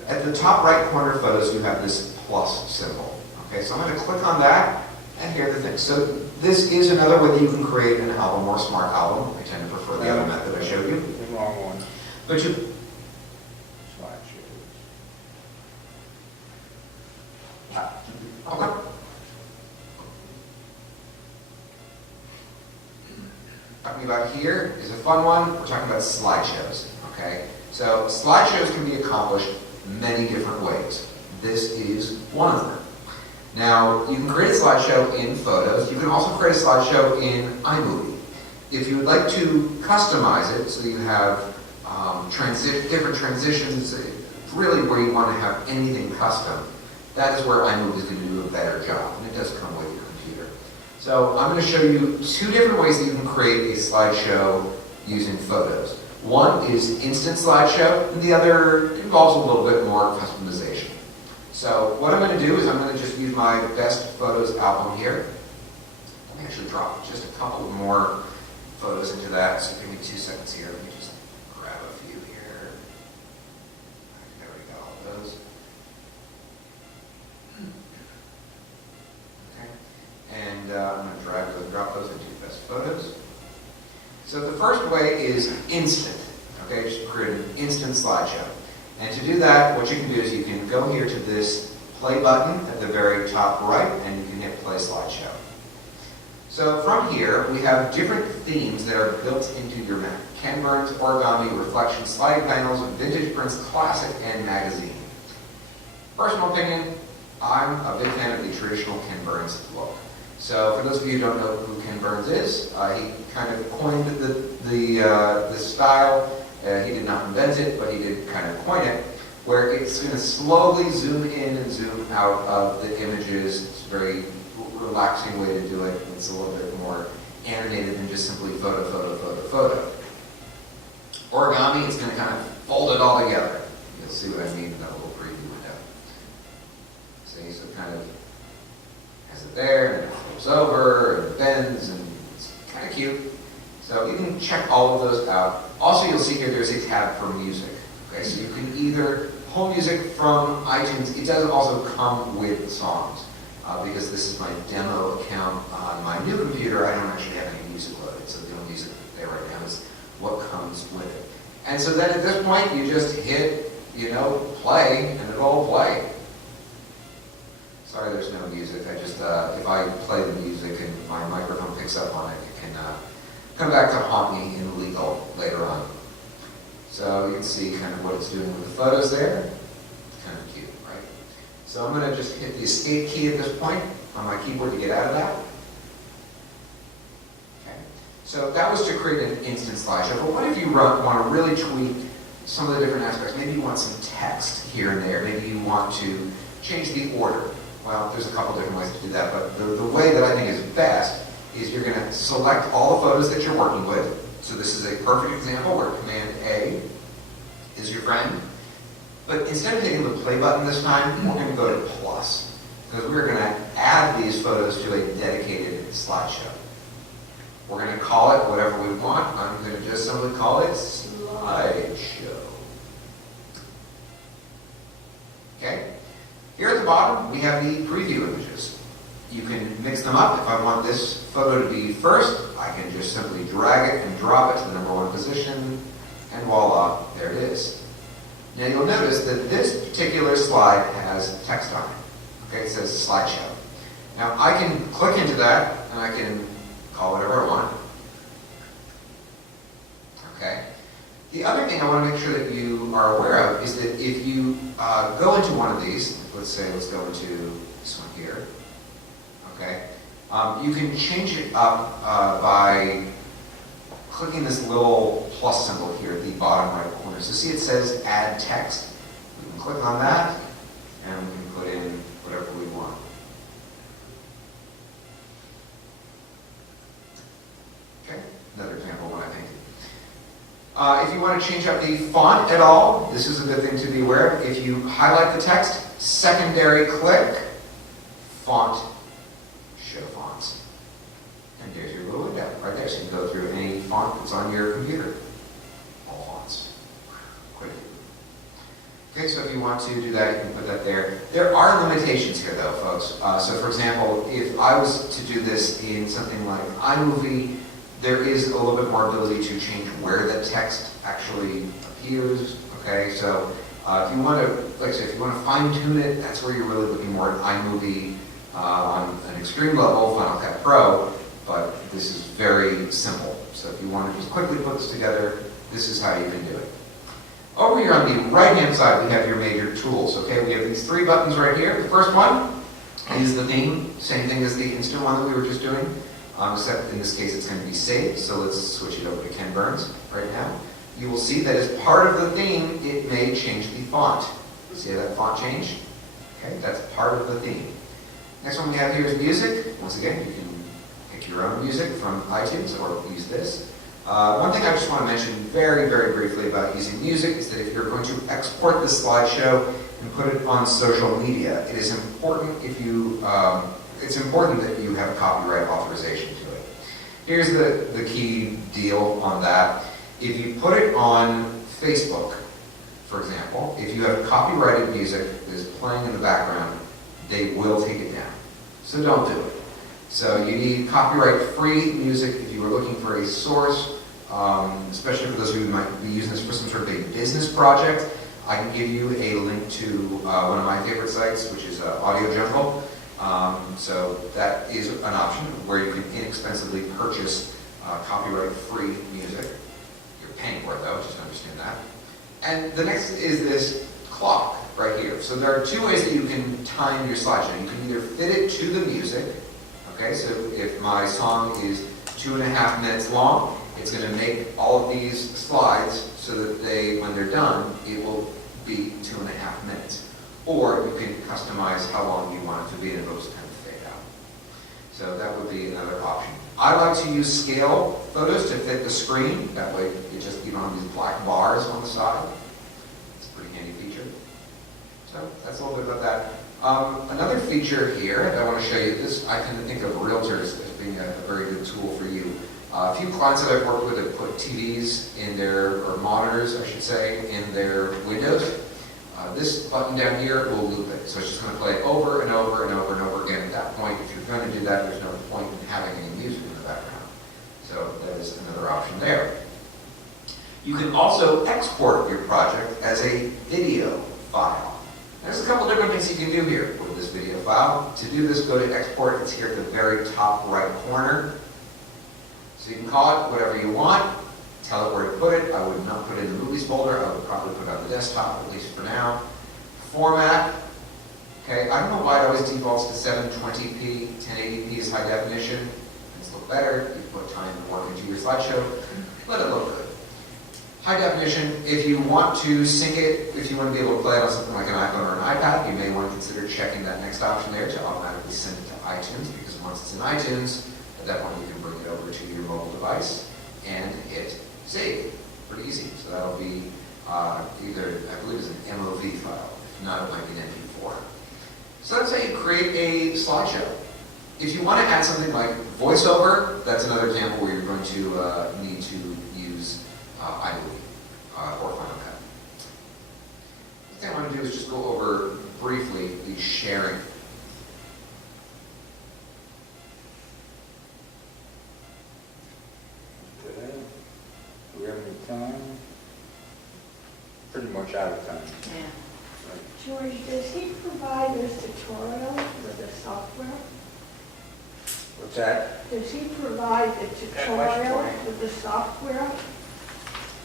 At the top right corner of photos, you have this plus symbol. Okay, so I'm going to click on that, and here are the things. So this is another way that you can create an album or a smart album. I tend to prefer the other method I showed you. The wrong one. But you, Slideshows. okay. Talking about here is a fun one. We're talking about slideshows, okay? So slideshows can be accomplished many different ways. This is one of them. Now, you can create a slideshow in Photos. You can also create a slideshow in iMovie. If you would like to customize it so you have different transitions, really where you want to have anything custom, that is where iMovie is going to do a better job, and it does come with your computer. So I'm going to show you two different ways that you can create a slideshow using Photos. One is instant slideshow, and the other involves a little bit more customization. So what I'm going to do is I'm going to just use my best photos album here. Let me actually drop just a couple more photos into that. So give me 2 seconds here. Let me just grab a few here. There we go, all those. Okay. And I'm going to drag those, drop those into best photos. So the first way is instant. Okay, just create an instant slideshow. And to do that, what you can do is you can go here to this play button at the very top right, and you can hit play slideshow. So from here, we have different themes that are built into your Mac. Ken Burns, origami, reflection, sliding panels, vintage prints, classic, and magazine. Personal opinion, I'm a big fan of the traditional Ken Burns look. So for those of you who don't know who Ken Burns is, he kind of coined the style. He did not invent it, but he did kind of coin it, where it's going to slowly zoom in and zoom out of the images. It's a very relaxing way to do it. It's a little bit more animated than just simply photo, photo, photo, photo. Origami, it's going to kind of fold it all together. You'll see what I mean in that little preview window. See, so it kind of has it there, and it flips over, and bends, and it's kind of cute. So you can check all of those out. Also, you'll see here there's a tab for music. Okay, so you can either pull music from iTunes. It does also come with songs. Because this is my demo account on my new computer, I don't actually have any music loaded. So the only music there right now is what comes with it. And so then at this point, you just hit, play, and it'll all play. Sorry, there's no music. I just, if I play the music and my microphone picks up on it, it can come back to haunt me in legal later on. So you can see kind of what it's doing with the photos there. It's kind of cute, right? So I'm going to just hit the escape key at this point on my keyboard to get out of that. Okay. So that was to create an instant slideshow. But what if you want to really tweak some of the different aspects? Maybe you want some text here and there. Maybe you want to change the order. Well, there's a couple different ways to do that, but the way that I think is best is you're going to select all the photos that you're working with. So this is a perfect example where Command A is your friend. But instead of hitting the play button this time, we're going to go to plus, because we're going to add these photos to a dedicated slideshow. We're going to call it whatever we want. I'm going to just simply call it slideshow. I want this photo to be first, I can just simply drag it and drop it to the #1 position, and voila, there it is. Now you'll notice that this particular slide has text on it. Okay, it says slideshow. Now I can click into that and I can call whatever I want. Okay. The other thing I want to make sure that you are aware of is that if you go into one of these, let's go into this one here. Okay, you can change it up by clicking this little plus symbol here at the bottom right corner. So see it says add text. We can click on that and we can put in whatever we want. Okay, another example of what I painted. If you want to change up the font at all, this is a good thing to be aware of. If you highlight the text, secondary click, font, show fonts. And there's your little window right there. So you can go through any font that's on your computer. All fonts. Quick. Okay, so if you want to do that, you can put that there. There are limitations here though, folks. So for example, if I was to do this in something like iMovie, there is a little bit more ability to change where the text actually appears. Okay, so if you want to, like I said, if you want to fine tune it, that's where you're really looking more at iMovie on an extreme level, Final Cut Pro. But this is very simple. So if you want to just quickly put this together, this is how you can do it. Over here on the right-hand side, we have your major tools. Okay, we have these 3 buttons right here. The first one is the theme, same thing as the instant one that we were just doing. Except in this case it's going to be saved, so let's switch it over to Ken Burns right now. You will see that as part of the theme, it may change the font. See that font change? Okay, that's part of the theme. Next one we have here is music. Once again, you can pick your own music from iTunes or use this. One thing I just want to mention very, very briefly about using music is that if you're going to export this slideshow and put it on social media, it is important if you it's important that you have a copyright authorization to it. Here's the key deal on that. If you put it on Facebook, for example, if you have copyrighted music that is playing in the background, they will take it down. So don't do it. So you need copyright-free music if you are looking for a source, especially for those who might be using this for some sort of a business project. I can give you a link to one of my favorite sites, which is Audio Jungle. So that is an option where you can inexpensively purchase copyright-free music. You're paying for it though, just understand that. And the next is this clock right here. So there are 2 ways that you can time your slideshow. You can either fit it to the music. Okay, so if my song is 2.5 minutes long, it's going to make all of these slides so that when they're done, it will be 2.5 minutes. Or you can customize how long you want it to be and it'll just kind of fade out. So that would be another option. I like to use scale photos to fit the screen. That way you don't have these black bars on the side. It's a pretty handy feature. So that's a little bit about that. Another feature here that I want to show you, this I tend to think of realtors as being a very good tool for you. A few clients that I've worked with have put TVs in or monitors, I should say, in their windows. This button down here will loop it. So it's just going to play over and over and over and over again. At that point, if you're going to do that, there's no point in having any music in the background. So that is another option there. You can also export your project as a video file. There's a couple different things you can do here with this video file. To do this, go to export. It's here at the very top right corner. So you can call it whatever you want. Tell it where to put it. I would not put it in the movies folder. I would probably put it on the desktop, at least for now. Format. Okay, I don't know why it always defaults to 720p. 1080p is high definition. It's look better. You put time and work into your slideshow. Let it look good. High definition, if you want to sync it, if you want to be able to play it on something like an iPhone or an iPad, you may want to consider checking that next option there to automatically send it to iTunes, because once it's in iTunes, at that point you can bring it over to your mobile device and hit save. Pretty easy. So that'll be either, I believe it's an MOV file. If not, it might be an MP4. So that's how you create a slideshow. If you want to add something like voiceover, that's another example where you're going to need to use iMovie or Final Cut. The thing I want to do is just go over briefly the sharing. of time? Pretty much out of time. Yeah. George, does he provide us tutorials with the software? What's that? Does he provide the tutorial with the software?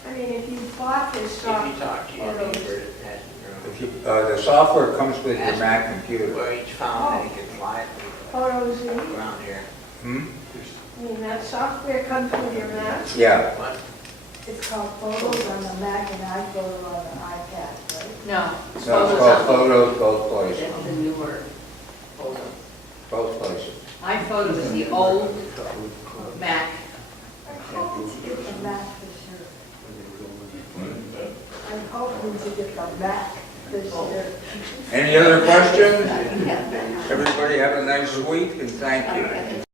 I mean, if you bought his If you software, talk to your neighbor that has, If you, the software comes with your Mac computer. where each found that he could fly it photos in, around here. Hmm? I mean, that software comes with your Mac? Yeah. What? It's called Photos on the Mac and iPhoto on the iPad, right? No. No, it's called Photos both places. That's the newer photo. Both places. iPhoto is the old Mac. I'm hoping to get the Mac this year. I'm hoping to get the Mac this year. Any other questions? Everybody have a nice week and thank you.